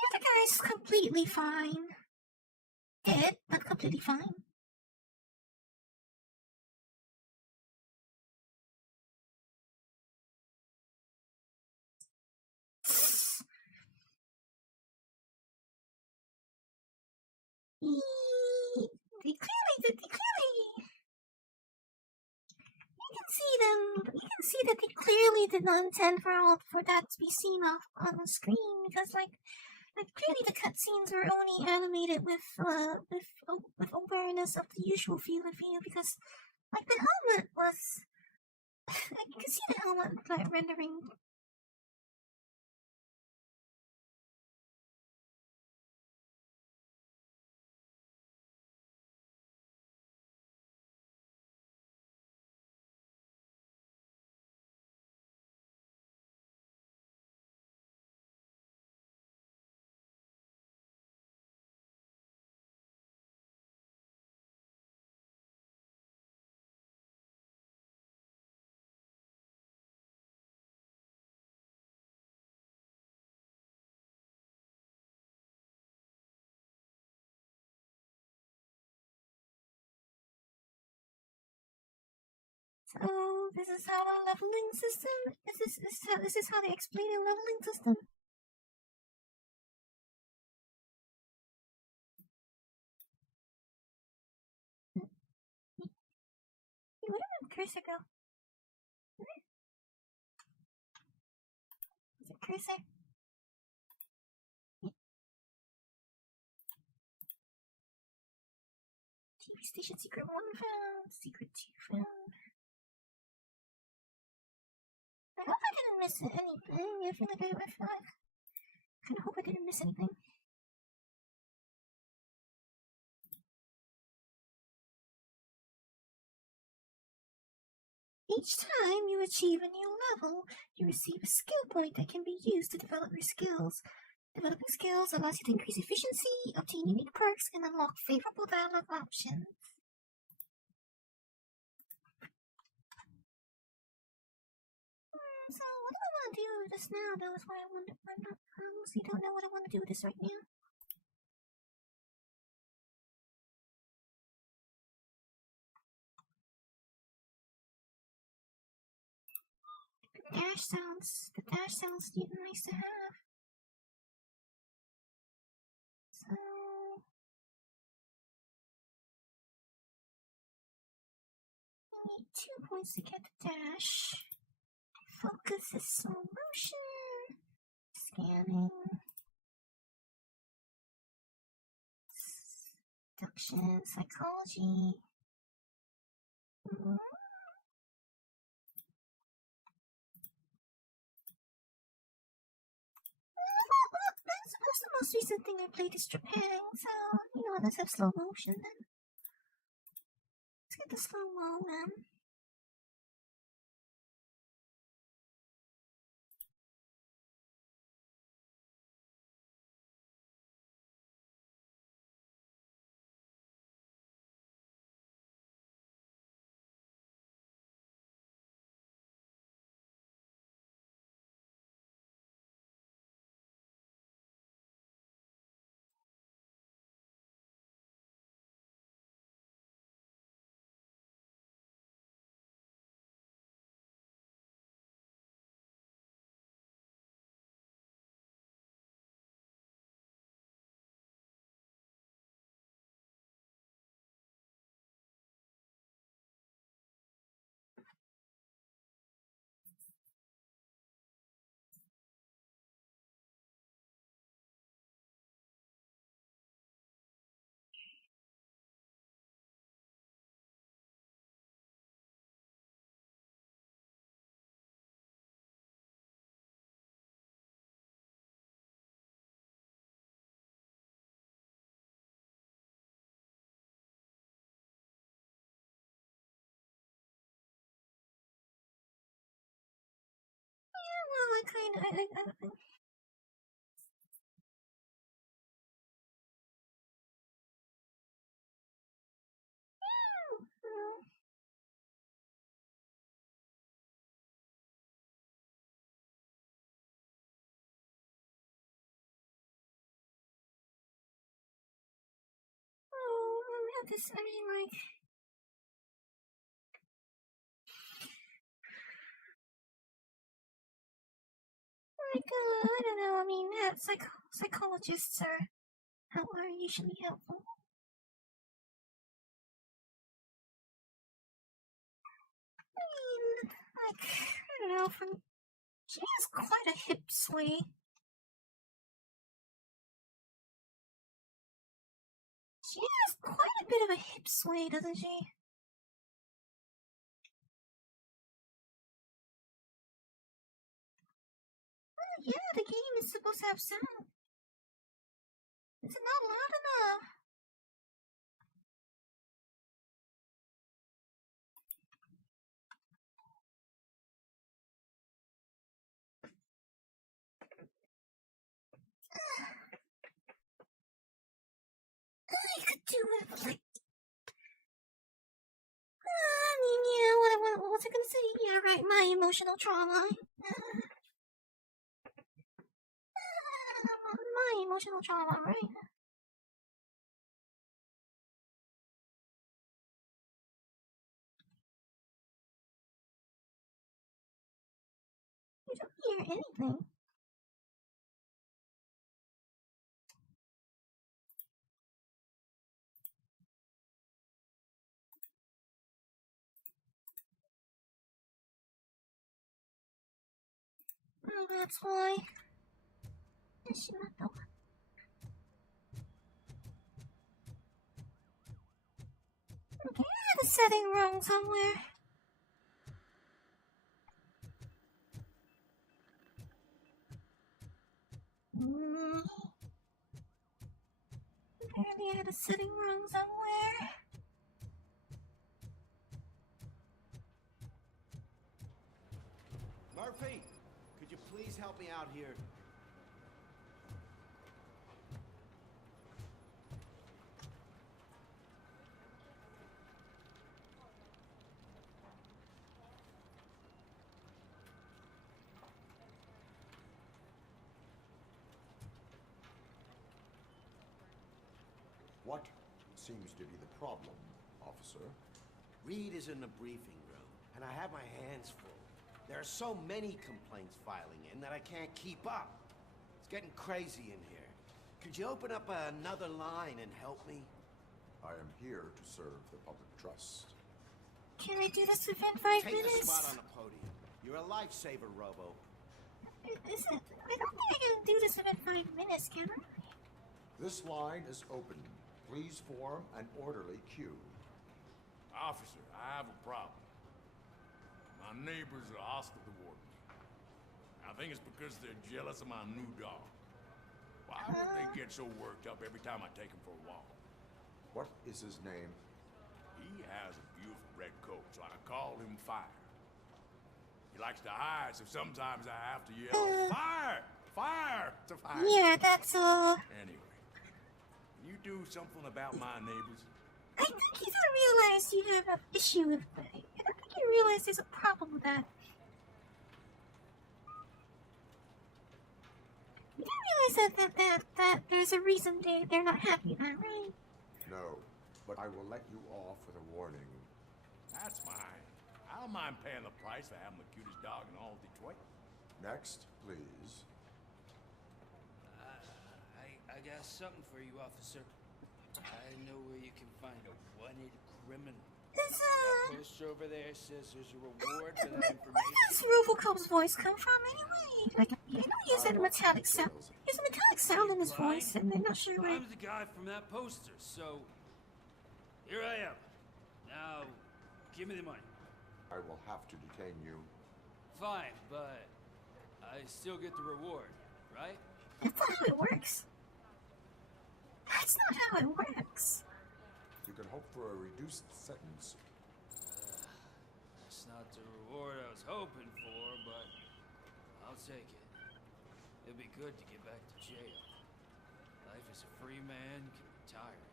The other guy's completely fine. Dead, but completely fine. They clearly. You can see that they clearly did not intend for that to be seen on the screen because, like clearly the cutscenes were only animated with awareness of the usual field of view because, like, the helmet was. You can see the helmet like rendering. So this is how a leveling system. This is how they explain a leveling system. Where did the cursor go? cursor. TV station secret 1 found. Secret 2 found. I hope I didn't miss anything. I feel like I kind of hope I didn't miss anything. Each time you achieve a new level, you receive a skill point that can be used to develop your skills. Developing skills allows you to increase efficiency, obtain unique perks, and unlock favorable dialogue options. So, what do I want to do with this now? That was why I honestly don't know what I want to do with this right now. The dash sounds nice to have. So, I need 2 points to get the dash. Focus is slow motion. Scanning. Seduction, psychology. That's the most recent thing I played is Japan, so, let's have slow motion then. Let's get the slow-mo then. Well, I kind of. I have this. I mean, like. I don't know. I mean, psychologists are usually helpful. I mean, like, I don't know. She has quite a hip sway. She has quite a bit of a hip sway, doesn't she? Yeah, the game is supposed to have sound. Is it not loud enough? I could do it like. I mean, yeah, what was I gonna say? Yeah, right, my emotional trauma. My emotional trauma, right? You don't hear anything. Oh, that's why. She's not the one. Okay, I had a setting wrong somewhere. Apparently I had a setting wrong somewhere. Murphy, could you please help me out here? What seems to be the problem, officer? Reed is in the briefing room, and I have my hands full. There are so many complaints filing in that I can't keep up. It's getting crazy in here. Could you open up another line and help me? I am here to serve the public trust. Can I do this within 5 Take minutes? a spot on the podium. You're a lifesaver, Robo. I don't think I can do this within 5 minutes, can I? This line is open. Please form an orderly queue. Officer, I have a problem. My neighbors are hostile toward me. I think it's because they're jealous of my new dog. Why would they get so worked up every time I take him for a walk? What is his name? He has a beautiful red coat, so I call him Fire. He likes to hide, so sometimes I have to yell, Fire! Fire! To find him. Yeah, that's all. Anyway, can you do something about my neighbors? I think you don't realize you have an issue with that. I don't think you realize there's a problem with that. You don't realize that there's a reason they're not happy with that, right? No, but I will let you off with a warning. That's fine. I don't mind paying the price for having the cutest dog in all of Detroit. Next, please. I got something for you, officer. I know where you can find a wanted criminal. That poster over there says there's a reward for that information. Where does RoboCop's voice come from anyway? Like, you know he has that metallic sound. He has a metallic sound in his voice, and they're not sure why. I'm the guy from that poster, so here I am. Now, give me the money. I will have to detain you. Fine, but I still get the reward, right? That's not how it works. That's not how it works. You can hope for a reduced sentence. That's not the reward I was hoping for, but I'll take it. It'd be good to get back to jail. Life as a free man can be tiring.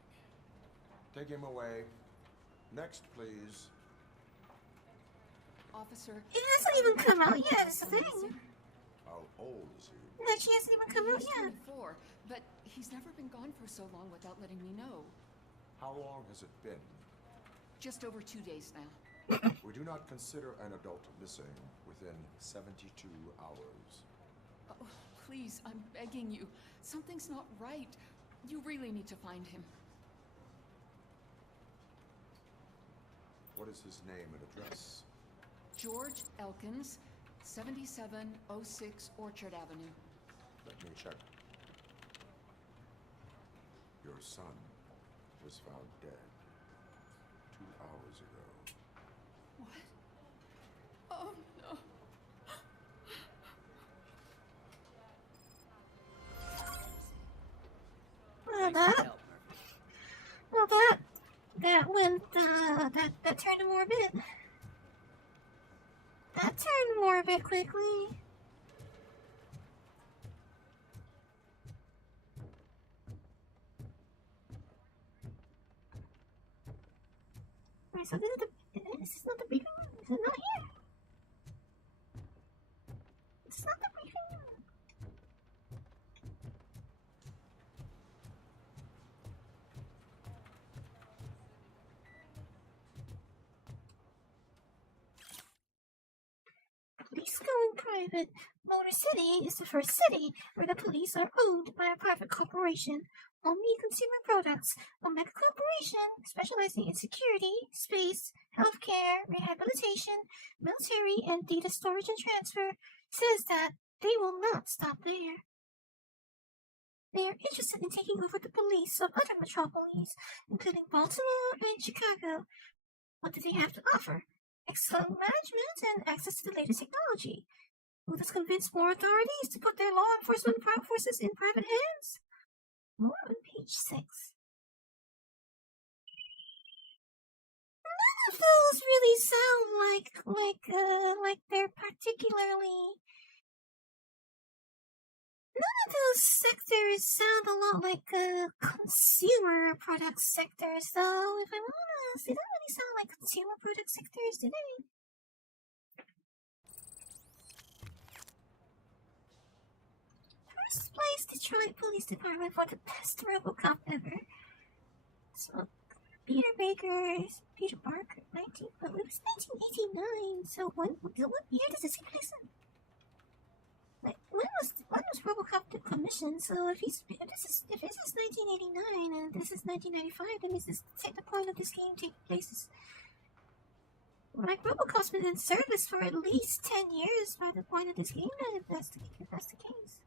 Take him away. Next, please. Officer. It hasn't even come out yet, that's the thing. How old is he? No, she hasn't even come out He's yet. 24, but he's never been gone for so long without letting me know. How long has it been? Just over 2 days now. We do not consider an adult missing within 72 hours. Oh, please, I'm begging you. Something's not right. You really need to find him. What is his name and address? George Elkins, 7706 Orchard Avenue. Let me check. Your son was found dead 2 hours ago. What? Oh, no. That went, that turned morbid. That turned morbid quickly. Wait, so this is not the briefing room? Is it not here? It's not the briefing room. Police going private. Motor City is the first city where the police are owned by a private corporation. Omni Consumer Products, a mega corporation specializing in security, space, healthcare, rehabilitation, military, and data storage and transfer, says that they will not stop there. They are interested in taking over the police of other metropolises, including Baltimore and Chicago. What do they have to offer? Excellent management and access to the latest technology. Will this convince more authorities to put their law enforcement forces in private hands? More on page 6. None of those really sound like they're particularly. None of those sectors sound a lot like consumer product sectors, though. If I'm honest, they don't really sound like consumer product sectors, do they? First place Detroit Police Department for the best RoboCop ever. So, Peter Barker, it was 1989. So what year does this take place in? Like, when was RoboCop commissioned? So if this is 1989 and this is 1995, then is this the point of this game take place? Like, RoboCop's been in service for at least 10 years by the point of this game, then if that's the case.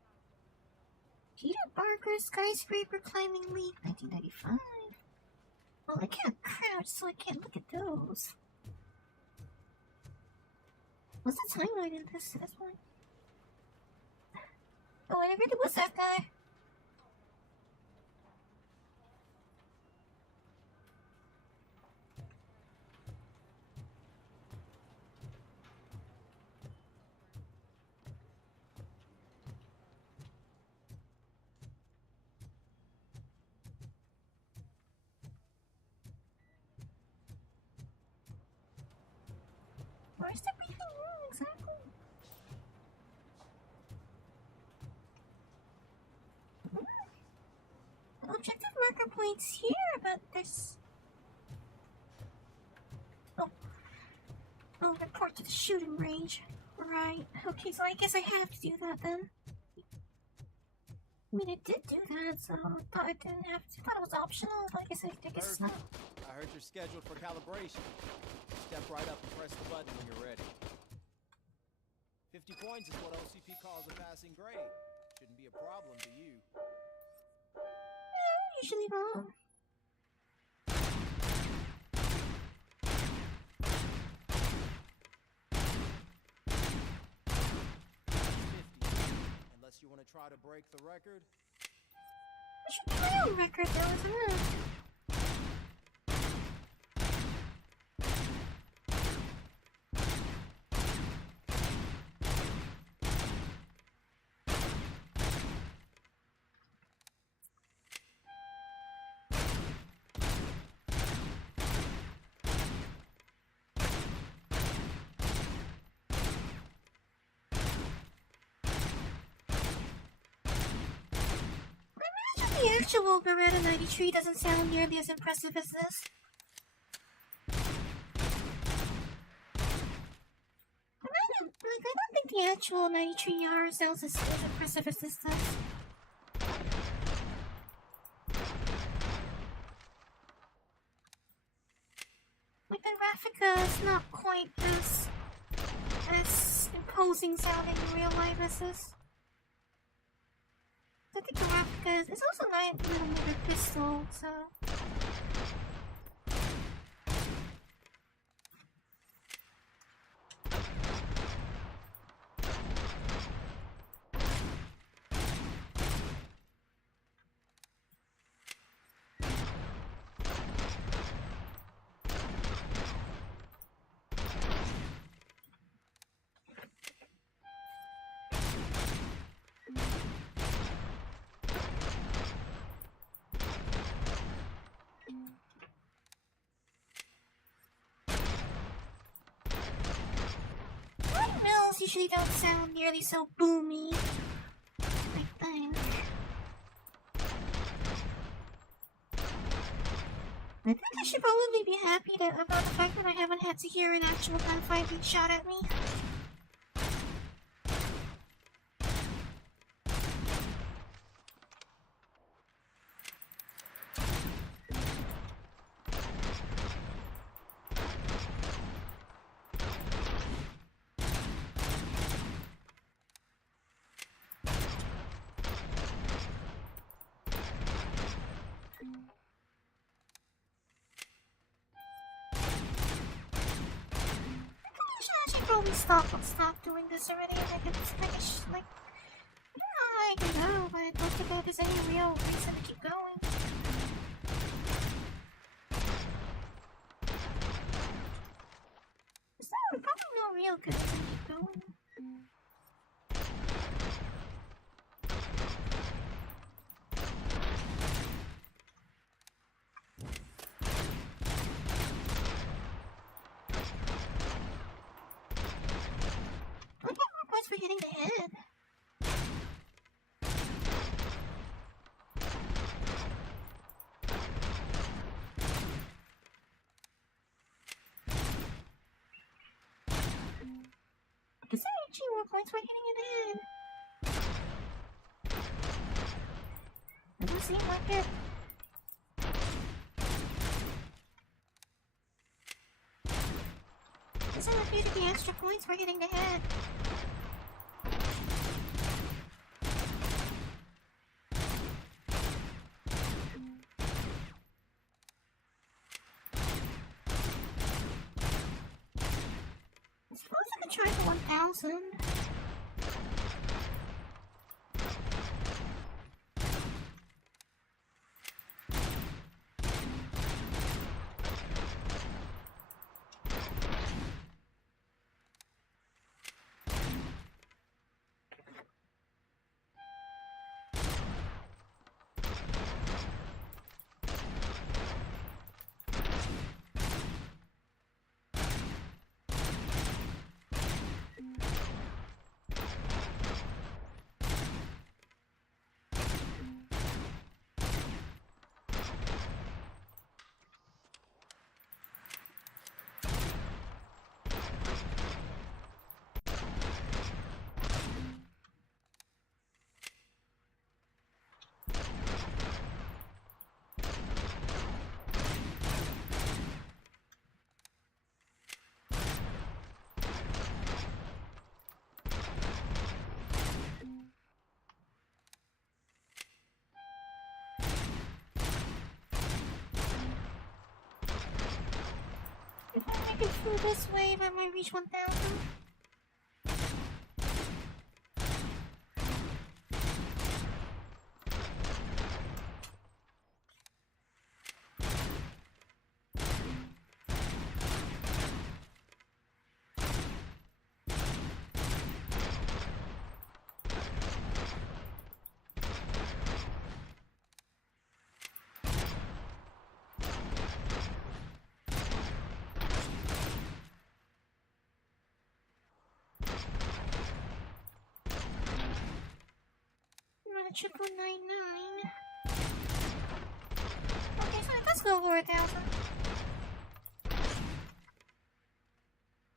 Peter Barker Skyscraper Climbing League, 1995. Well, I can't crouch, so I can't look at those. What's the timeline in this one? Oh, I really was that guy. Where's the briefing room exactly? Objective marker points here, but there's... Oh, report to the shooting range. Right. Okay, so I guess I have to do that then. I mean, I did do that, so I thought I didn't have to. I thought it was optional, but I guess it's not. I heard you're scheduled for calibration. Step right up and press the button when you're ready. 50 points is what OCP calls a passing grade. Shouldn't be a problem to you. Usually not. Unless you want to try to break the record. I should be my own record though, isn't it? The actual Beretta 93 doesn't sound nearly as impressive as this. I don't think the actual 93R sounds as impressive as this does. Like, the Raffica is not quite as imposing sounding in real life as this. I think the Raffica is also 9mm pistol, so... usually don't sound nearly so boomy. I think. I should probably be happy about the fact that I haven't had to hear an actual gunfight being shot at me. please stop doing this already. Like, it's finished. Like, I don't know how I can go, but I don't think there's any real reason to keep going. There's probably no real good reason to keep going. I get more points for hitting the head. Does that actually more points for hitting it in? Doesn't seem like it. Doesn't appear to be extra points for hitting the head. I suppose I could try for 1,000. If I make it through this wave, I might reach 1,000. Run a 999. Okay, so it does go over 1,000.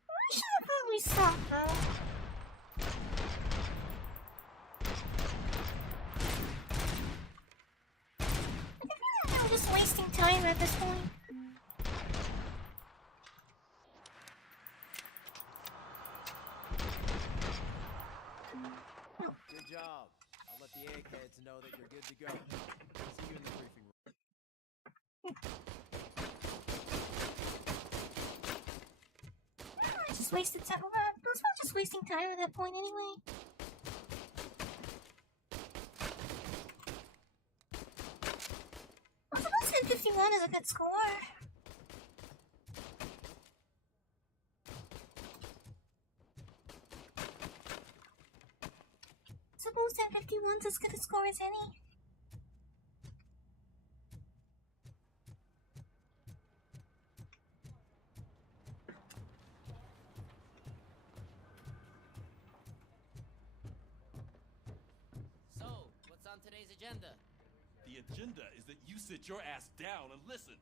I should have probably stopped though. I feel like I'm just wasting time at this point. Good job. I'll let the eggheads know that you're good to go. See you in the briefing room. I just wasted time. Those were just wasting time at that point anyway. I suppose 1051 is a good score. Suppose 1051's as good a score as any. So, what's on today's agenda? The agenda is that you sit your ass down and listen.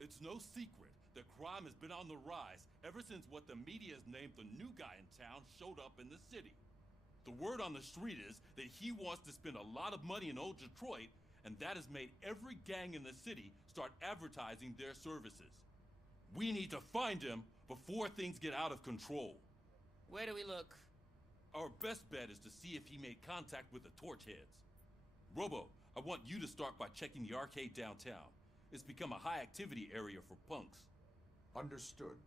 It's no secret that crime has been on the rise ever since what the media has named the new guy in town showed up in the city. The word on the street is that he wants to spend a lot of money in old Detroit, and that has made every gang in the city start advertising their services. We need to find him before things get out of control. Where do we look? Our best bet is to see if he made contact with the torch heads. Robo, I want you to start by checking the arcade downtown. It's become a high-activity area for punks. Understood.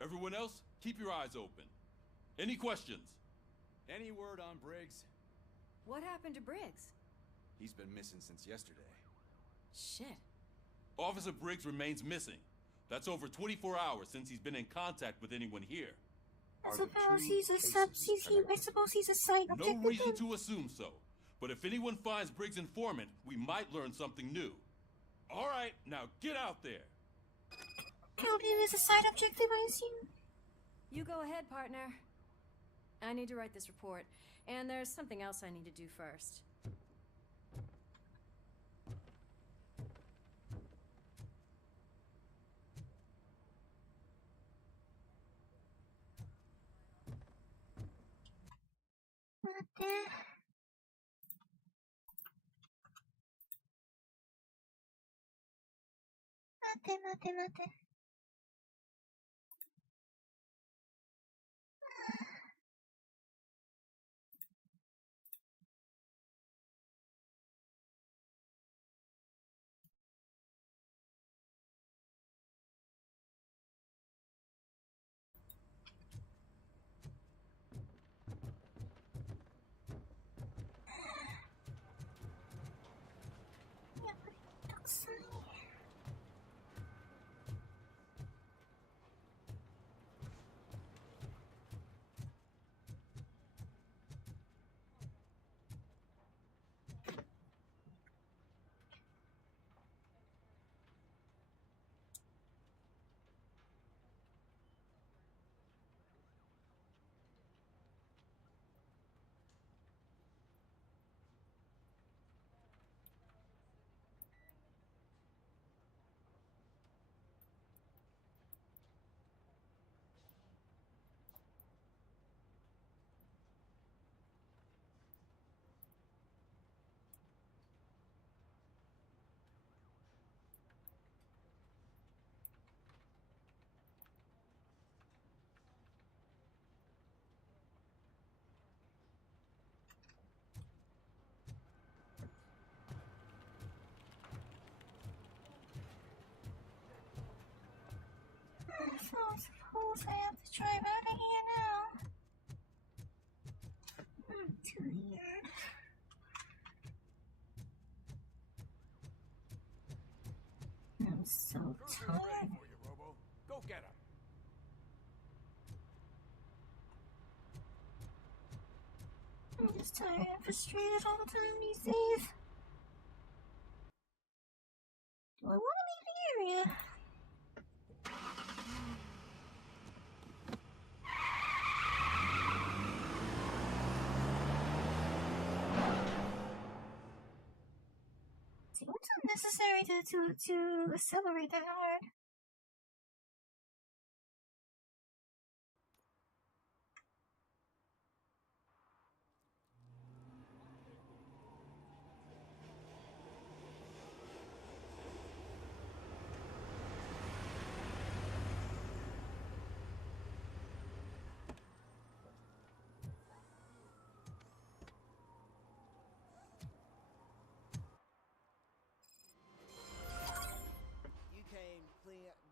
Everyone else, keep your eyes open. Any questions? Any word on Briggs? What happened to Briggs? He's been missing since yesterday. Shit. Officer Briggs remains missing. That's over 24 hours since he's been in contact with anyone here. I suppose he's a side object. No reason to assume so. But if anyone finds Briggs' informant, we might learn something new. All right, now get out there. Calvin is a side objective, I assume. You go ahead, partner. I need to write this report, and there's something else I need to do first. Mate. So I suppose I have to drive out of here now. I'm tired. I'm so tired. Ready for you, Robo. Go get him. I'm just tired and frustrated all the time these days. Do I want to leave the area? See, what's unnecessary to accelerate that hard?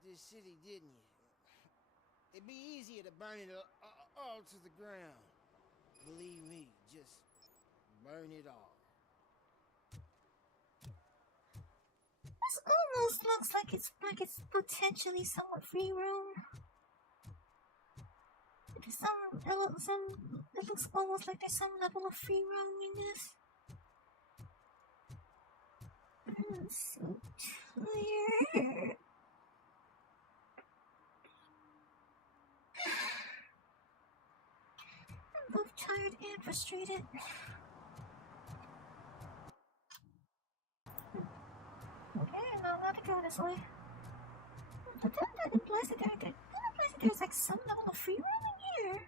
This city, didn't you? It'd be easier to burn it all to the ground. Believe me, just burn it all. This almost looks like it's potentially somewhat free roam. It looks almost like there's some level of free roam in this. I'm so tired. I'm both tired and frustrated. Okay, I'm not allowed to go this way. But that implies that there's like some level of free roam in here.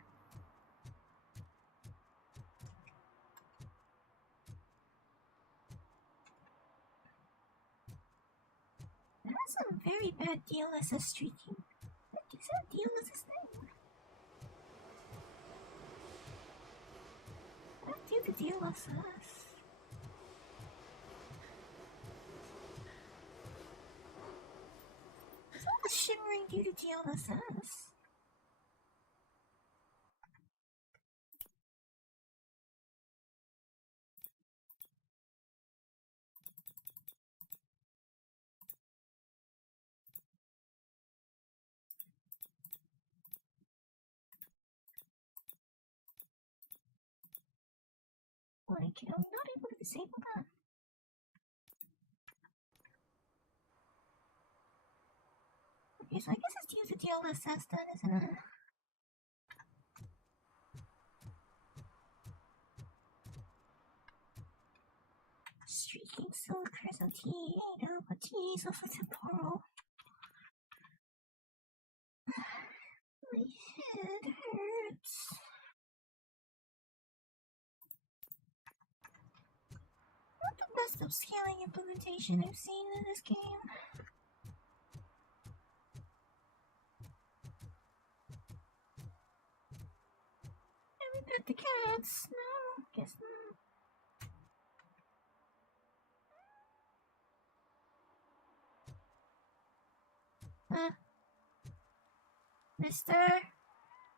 That's some very bad DLSS streaking. Is that DLSS thing? What do the DLSS? do the DLSS. Like, I'm not able to disable that. Okay, so I guess it's use the DLSS then, isn't it? Streaking silkers on T8 alpha T so for temporal. My head hurts. Not the best upscaling implementation I've seen in this game. Can we pet the cats? No, guess not. Mister?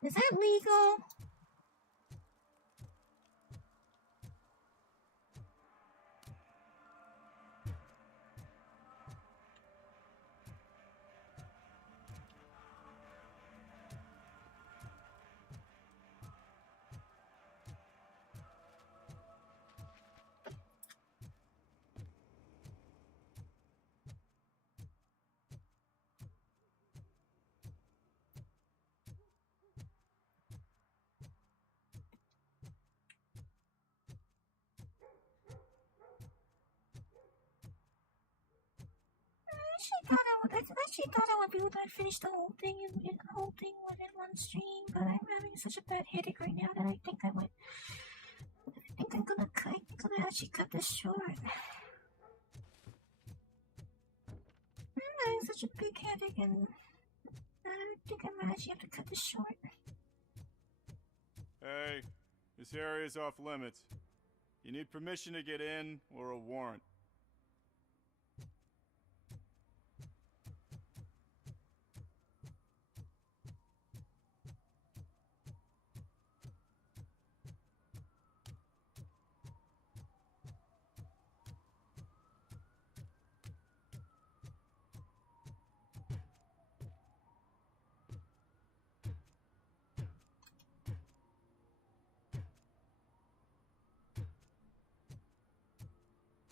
Is that legal? I actually thought I would be able to finish the whole thing and get the whole thing within one stream, but I'm having such a bad headache right now that I think I'm gonna actually cut this short. I'm having such a big headache and I think I might actually have to cut this short. Hey, this area is off limits. You need permission to get in or a warrant.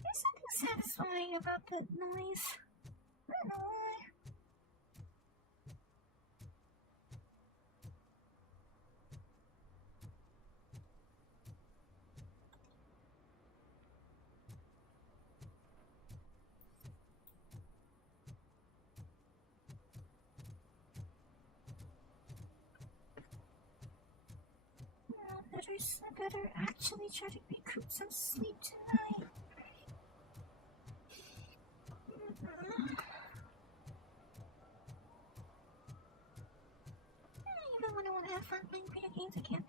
There's something satisfying about that noise. I don't know why. I better actually try to recoup some sleep tonight. Even when I want to have fun playing video games, I can't.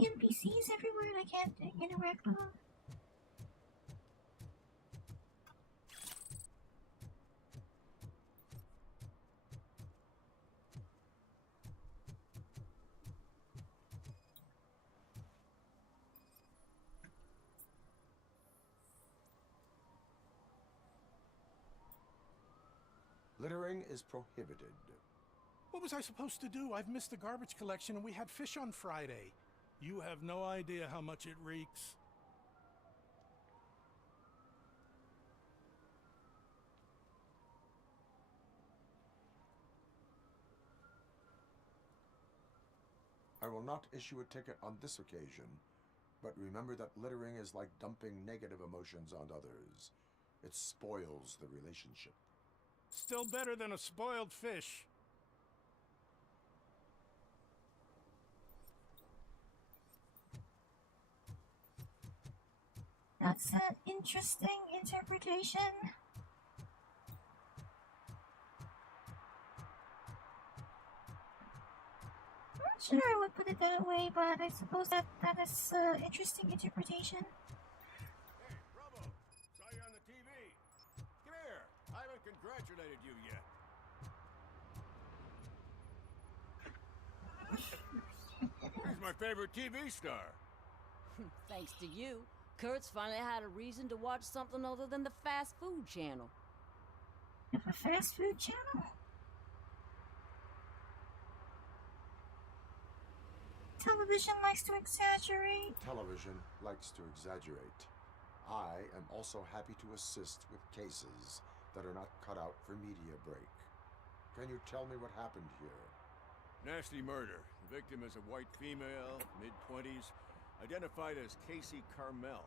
NPCs everywhere and I can't interact with them. Littering is prohibited. What was I supposed to do? I've missed the garbage collection and we had fish on Friday. You have no idea how much it reeks. I will not issue a ticket on this occasion, but remember that littering is like dumping negative emotions on others. It spoils the relationship. Still better than a spoiled fish. That's an interesting interpretation. Sure, I would put it that way, but I suppose that is interesting interpretation. Hey, Robo, saw you on the TV. Come here. I haven't congratulated you yet. Here's my favorite TV star. Thanks to you, Kurt's finally had a reason to watch something other than the fast food channel. A fast food channel? Television likes to exaggerate. Television likes to exaggerate. I am also happy to assist with cases that are not cut out for media break. Can you tell me what happened here? Nasty murder. The victim is a white female, mid-20s, identified as Casey Carmel.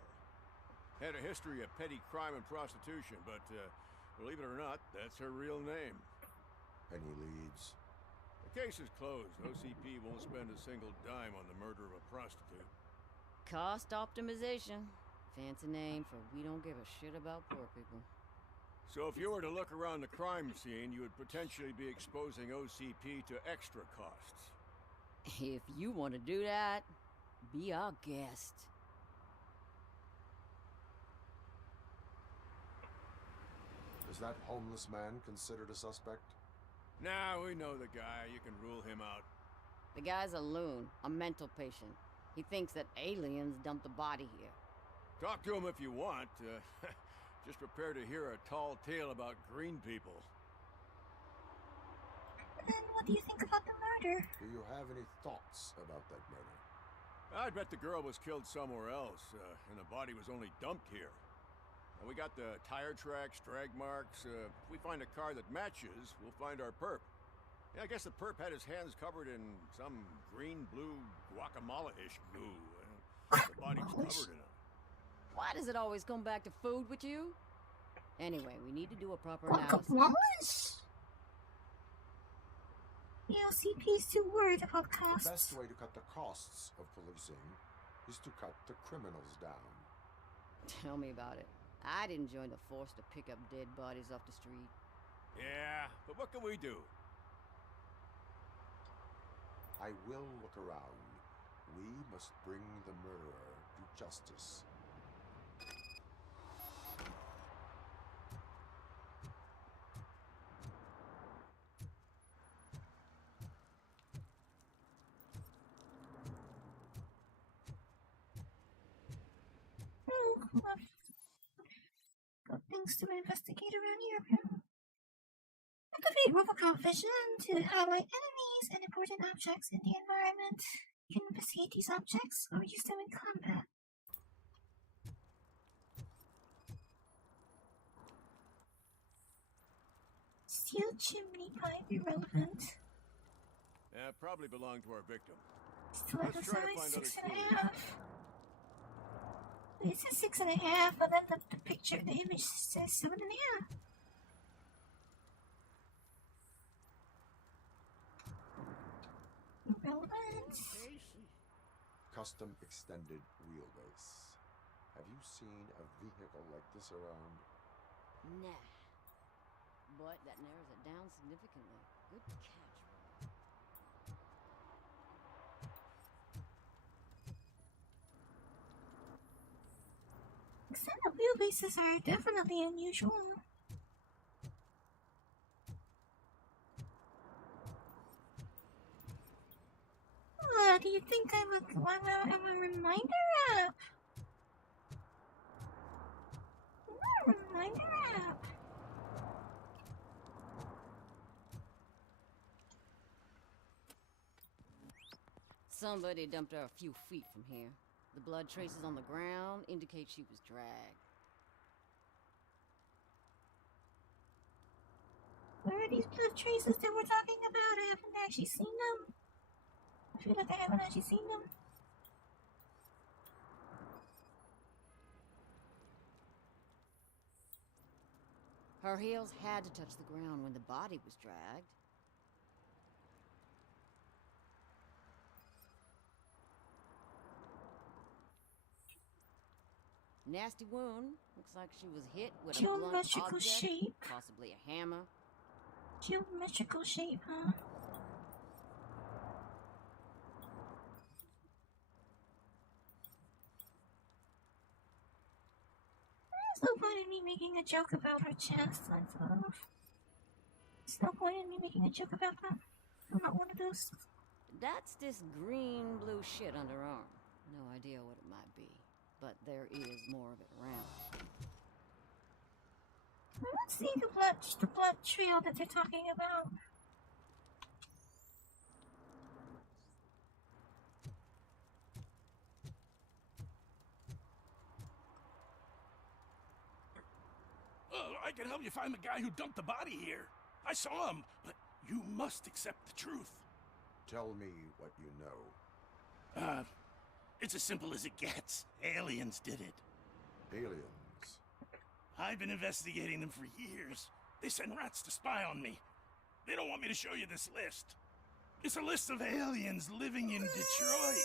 Had a history of petty crime and prostitution, but believe it or not, that's her real name. Any leads? The case is closed. OCP won't spend a single dime on the murder of a prostitute. Cost optimization. Fancy name for we don't give a shit about poor people. So if you were to look around the crime scene, you would potentially be exposing OCP to extra costs. If you want to do that, be our guest. Is that homeless man considered a suspect? Nah, we know the guy. You can rule him out. The guy's a loon, a mental patient. He thinks that aliens dumped the body here. Talk to him if you want. Just prepare to hear a tall tale about green people. And what do you think about the murder? Do you have any thoughts about that murder? I'd bet the girl was killed somewhere else, and the body was only dumped here. And we got the tire tracks, drag marks. If we find a car that matches, we'll find our perp. Yeah, I guess the perp had his hands covered in some green-blue guacamole-ish goo. The body was covered in it. Why does it always come back to food with you? Anyway, we need to do a proper analysis. Guacamoles? The LCP's too worried about costs. The best way to cut the costs of policing is to cut the criminals down. Tell me about it. I'd enjoy the force to pick up dead bodies off the street. Yeah, but what can we do? I will look around. We must bring the murderer to justice. Got things to investigate around here. Activate RoboCop vision to highlight enemies and important objects in the environment. You can investigate these objects or use them in combat. Steel chimney pipe irrelevant. Probably belonged to our victim. Still at the Let's try to size find 6.5. It says 6.5, but then the picture, the image says 7.5. Irrelevant. Custom extended wheelbase. Have you seen a vehicle like this around? Nah. But that narrows it down significantly. Good catch. Extended wheelbases are definitely unusual. Do you think I'm a reminder app? I'm a reminder app. Somebody dumped her a few feet from here. The blood traces on the ground indicate she was dragged. Where are these blood traces that we're talking about? I haven't actually seen them. I feel like I haven't actually seen them. Her heels had to touch the ground when the body was dragged. Nasty wound. Looks like she was hit with a blunt Geometrical object, shape. possibly a hammer. Geometrical shape, huh? me making a joke about her chest and stuff. There's no point in me making a joke about that. I'm not one of those. That's this green-blue shit under her arm. No idea what it might be, but there is more of it around. Let's see the blood trail that they're talking about. I can help you find the guy who dumped the body here. I saw him, but you must accept the truth. Tell me what you know. It's as simple as it gets. Aliens did it. Aliens? I've been investigating them for years. They send rats to spy on me. They don't want me to show you this list. It's a list of aliens living in Detroit.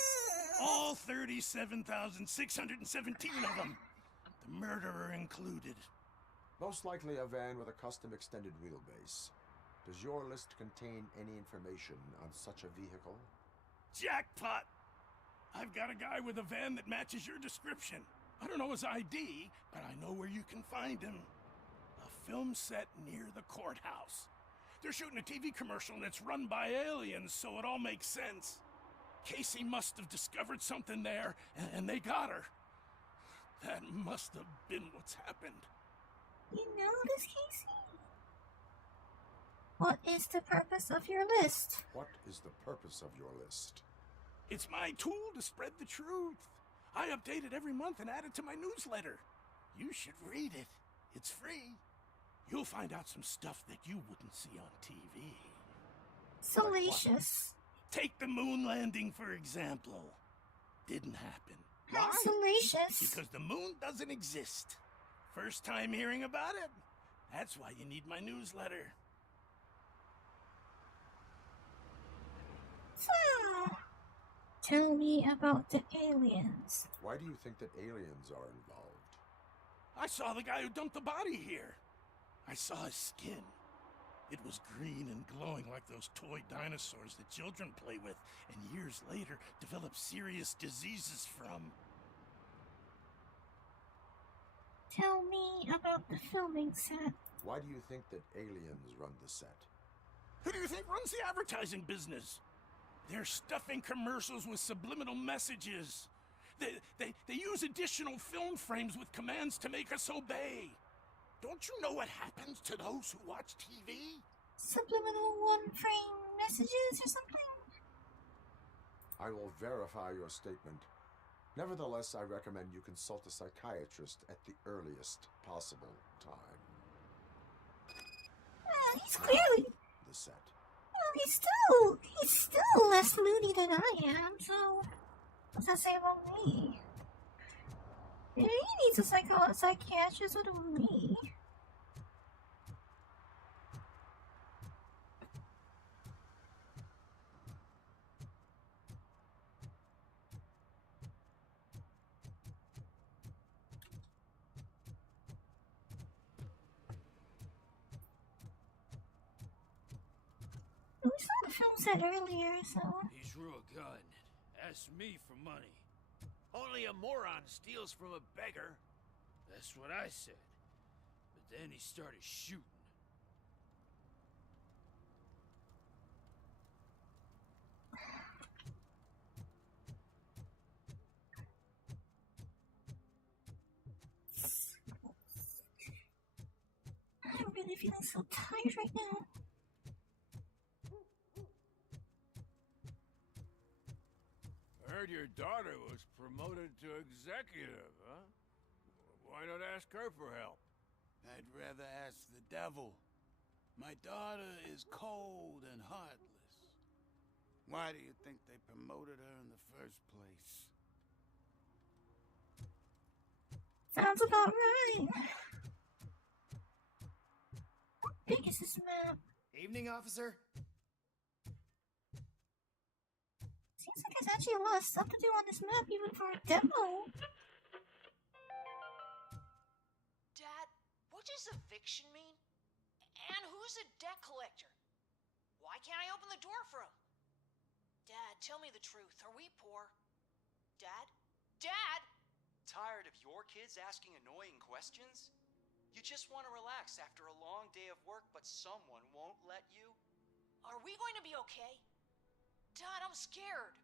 All 37,617 of them. The murderer included. Most likely a van with a custom extended wheelbase. Does your list contain any information on such a vehicle? Jackpot! I've got a guy with a van that matches your description. I don't know his ID, but I know where you can find him. A film set near the courthouse. They're shooting a TV commercial and it's run by aliens, so it all makes sense. Casey must have discovered something there, and they got her. That must have been what's happened. You know this, Casey? What is the purpose of your list? What is the purpose of your list? It's my tool to spread the truth. I update it every month and add it to my newsletter. You should read it. It's free. You'll find out some stuff that you wouldn't see on TV. Salacious. Take the moon landing, for example. Didn't happen. Why? Salacious. Because the moon doesn't exist. First time hearing about it? That's why you need my newsletter. So, tell me about the aliens. Why do you think that aliens are involved? I saw the guy who dumped the body here. I saw his skin. It was green and glowing like those toy dinosaurs that children play with, and years later develop serious diseases from. Tell me about the filming set. Why do you think that aliens run the set? Who do you think runs the advertising business? They're stuffing commercials with subliminal messages. They use additional film frames with commands to make us obey. Don't you know what happens to those who watch TV? Subliminal one-frame messages or something? I will verify your statement. Nevertheless, I recommend you consult a psychiatrist at the earliest possible time. He's clearly... The set. Well, he's still less moody than I am, so... What's that say about me? Maybe he needs a psychiatrist other than me. We saw the film set earlier, so... He drew a gun, asked me for money. Only a moron steals from a beggar. That's what I said. But then he started shooting. I'm really feeling so tired right now. I heard your daughter was promoted to executive, huh? Why not ask her for help? I'd rather ask the devil. My daughter is cold and heartless. Why do you think they promoted her in the first place? Sounds about right. How big is this map? Evening, officer. Seems like there's actually a lot of stuff to do on this map, even for a demo. Dad, what does eviction mean? And who's a debt collector? Why can't I open the door for him? Dad, tell me the truth. Are we poor? Dad? Dad? Tired of your kids asking annoying questions? You just want to relax after a long day of work, but someone won't let you? Are we going to be okay? Dad, I'm scared.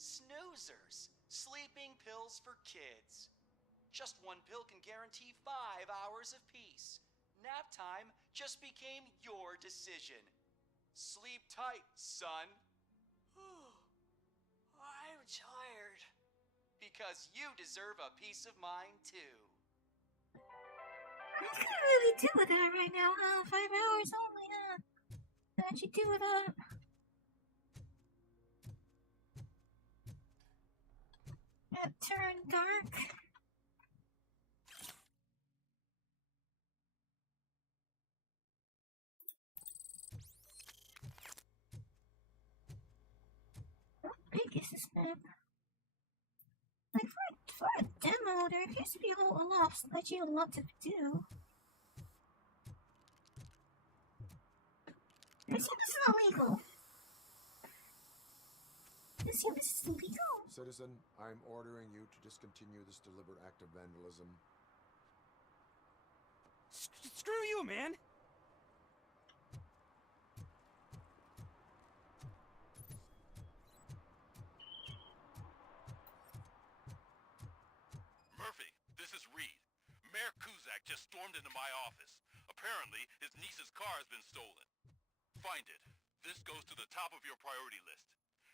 Snoozers. Sleeping pills for kids. Just one pill can guarantee 5 hours of peace. Nap time just became your decision. Sleep tight, son. I'm tired. Because you deserve a peace of mind, too. I can't really do with that right now, huh? 5 hours only, huh? How'd you do with that? It turned dark. How big is this map? Like, for a demo, there appears to be a lot that you lot to do. I assume this is illegal. I assume this is illegal. Citizen, I'm ordering you to discontinue this deliberate act of vandalism. Screw you, man! Murphy, this is Reed. Mayor Kuzak just stormed into my office. Apparently, his niece's car has been stolen. Find it. This goes to the top of your priority list.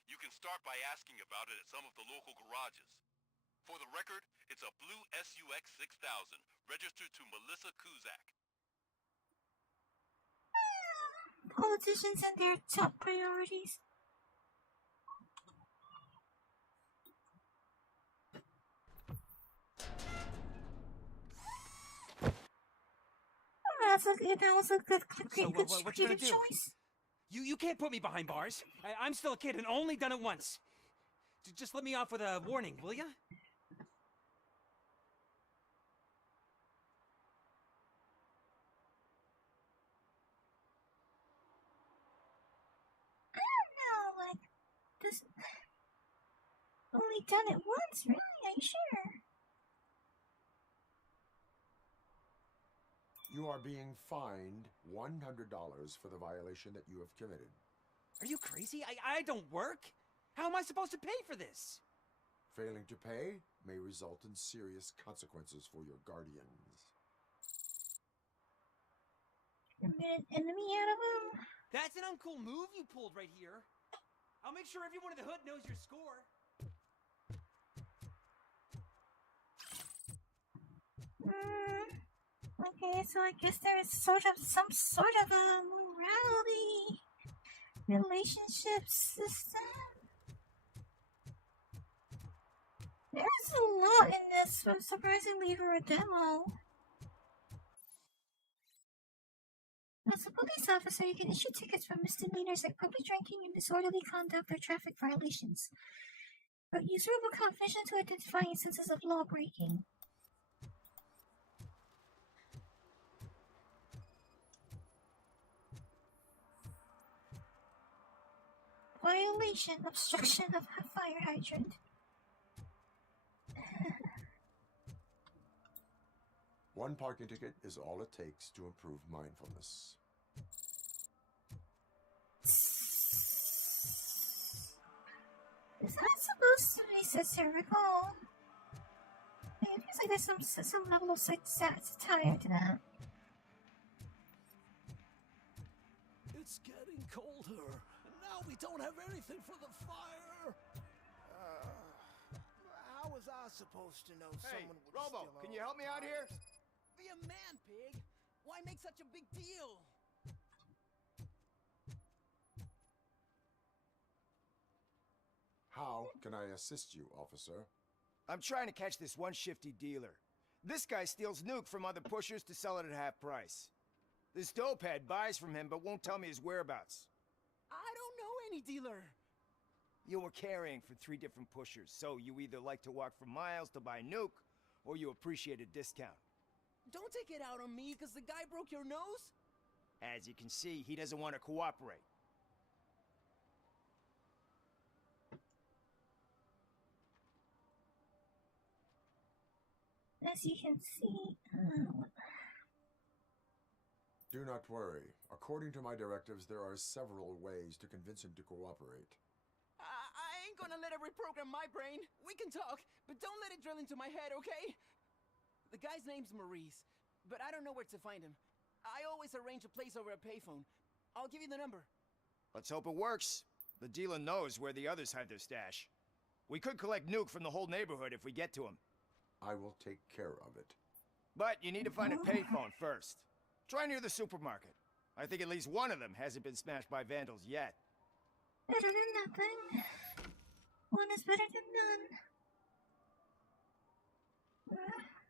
You can start by asking about it at some of the local garages. For the record, it's a blue SUX 6000, registered to Melissa Kuzak. Politicians and their top priorities. That was a good what you gonna do? choice. You can't put me behind bars. I'm still a kid and only done it once. Just let me off with a warning, will ya? I don't know, like, this... Only done it once, really? Are you sure? You are being fined $100 for the violation that you have committed. Are you crazy? I don't work. How am I supposed to pay for this? Failing to pay may result in serious consequences for your guardians. Get an enemy out of him. That's an uncool move you pulled right here. I'll make sure everyone in the hood knows your score. Okay, so I guess there is some sort of a morality relationship system. There's a lot in this, surprisingly, for a demo. As a police officer, you can issue tickets for misdemeanors like public drinking and disorderly conduct or traffic violations. But use RoboCop vision to identify instances of law breaking. Violation, obstruction of a fire hydrant. One parking ticket is all it takes to improve mindfulness. Is that supposed to be satirical? It feels like there's some level of satire to that. It's getting colder, and now we don't have anything for the fire. How was I supposed to know someone would Robo, steal can you help me out here? Be a man, pig. Why make such a big deal? How can I assist you, officer? I'm trying to catch this one shifty dealer. This guy steals nuke from other pushers to sell it at half price. This dopehead buys from him but won't tell me his whereabouts. I don't know any dealer. You were carrying for 3 different pushers, so you either like to walk for miles to buy nuke, or you appreciate a discount. Don't take it out on me because the guy broke your nose? As you can see, he doesn't want to cooperate. As you can see, Do not worry. According to my directives, there are several ways to convince him to cooperate. I ain't gonna let it reprogram my brain. We can talk, but don't let it drill into my head, okay? The guy's name's Maurice, but I don't know where to find him. I always arrange a place over a payphone. I'll give you the number. Let's hope it works. The dealer knows where the others hide their stash. We could collect Nuke from the whole neighborhood if we get to him. I will take care of it. But you need to find a payphone first. Try near the supermarket. I think at least one of them hasn't been smashed by vandals yet. Better than nothing. One is better than none.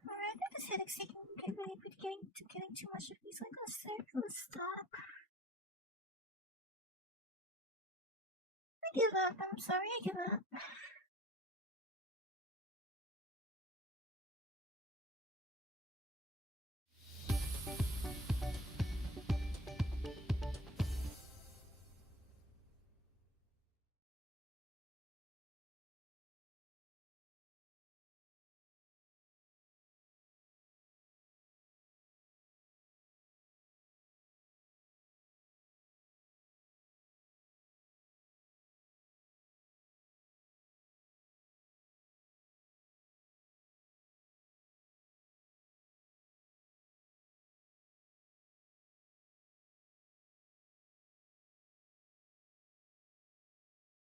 Alright, that is headache seeking. Get ready, but getting too much of these like a circle. Stop. I give up. I'm sorry, I give up.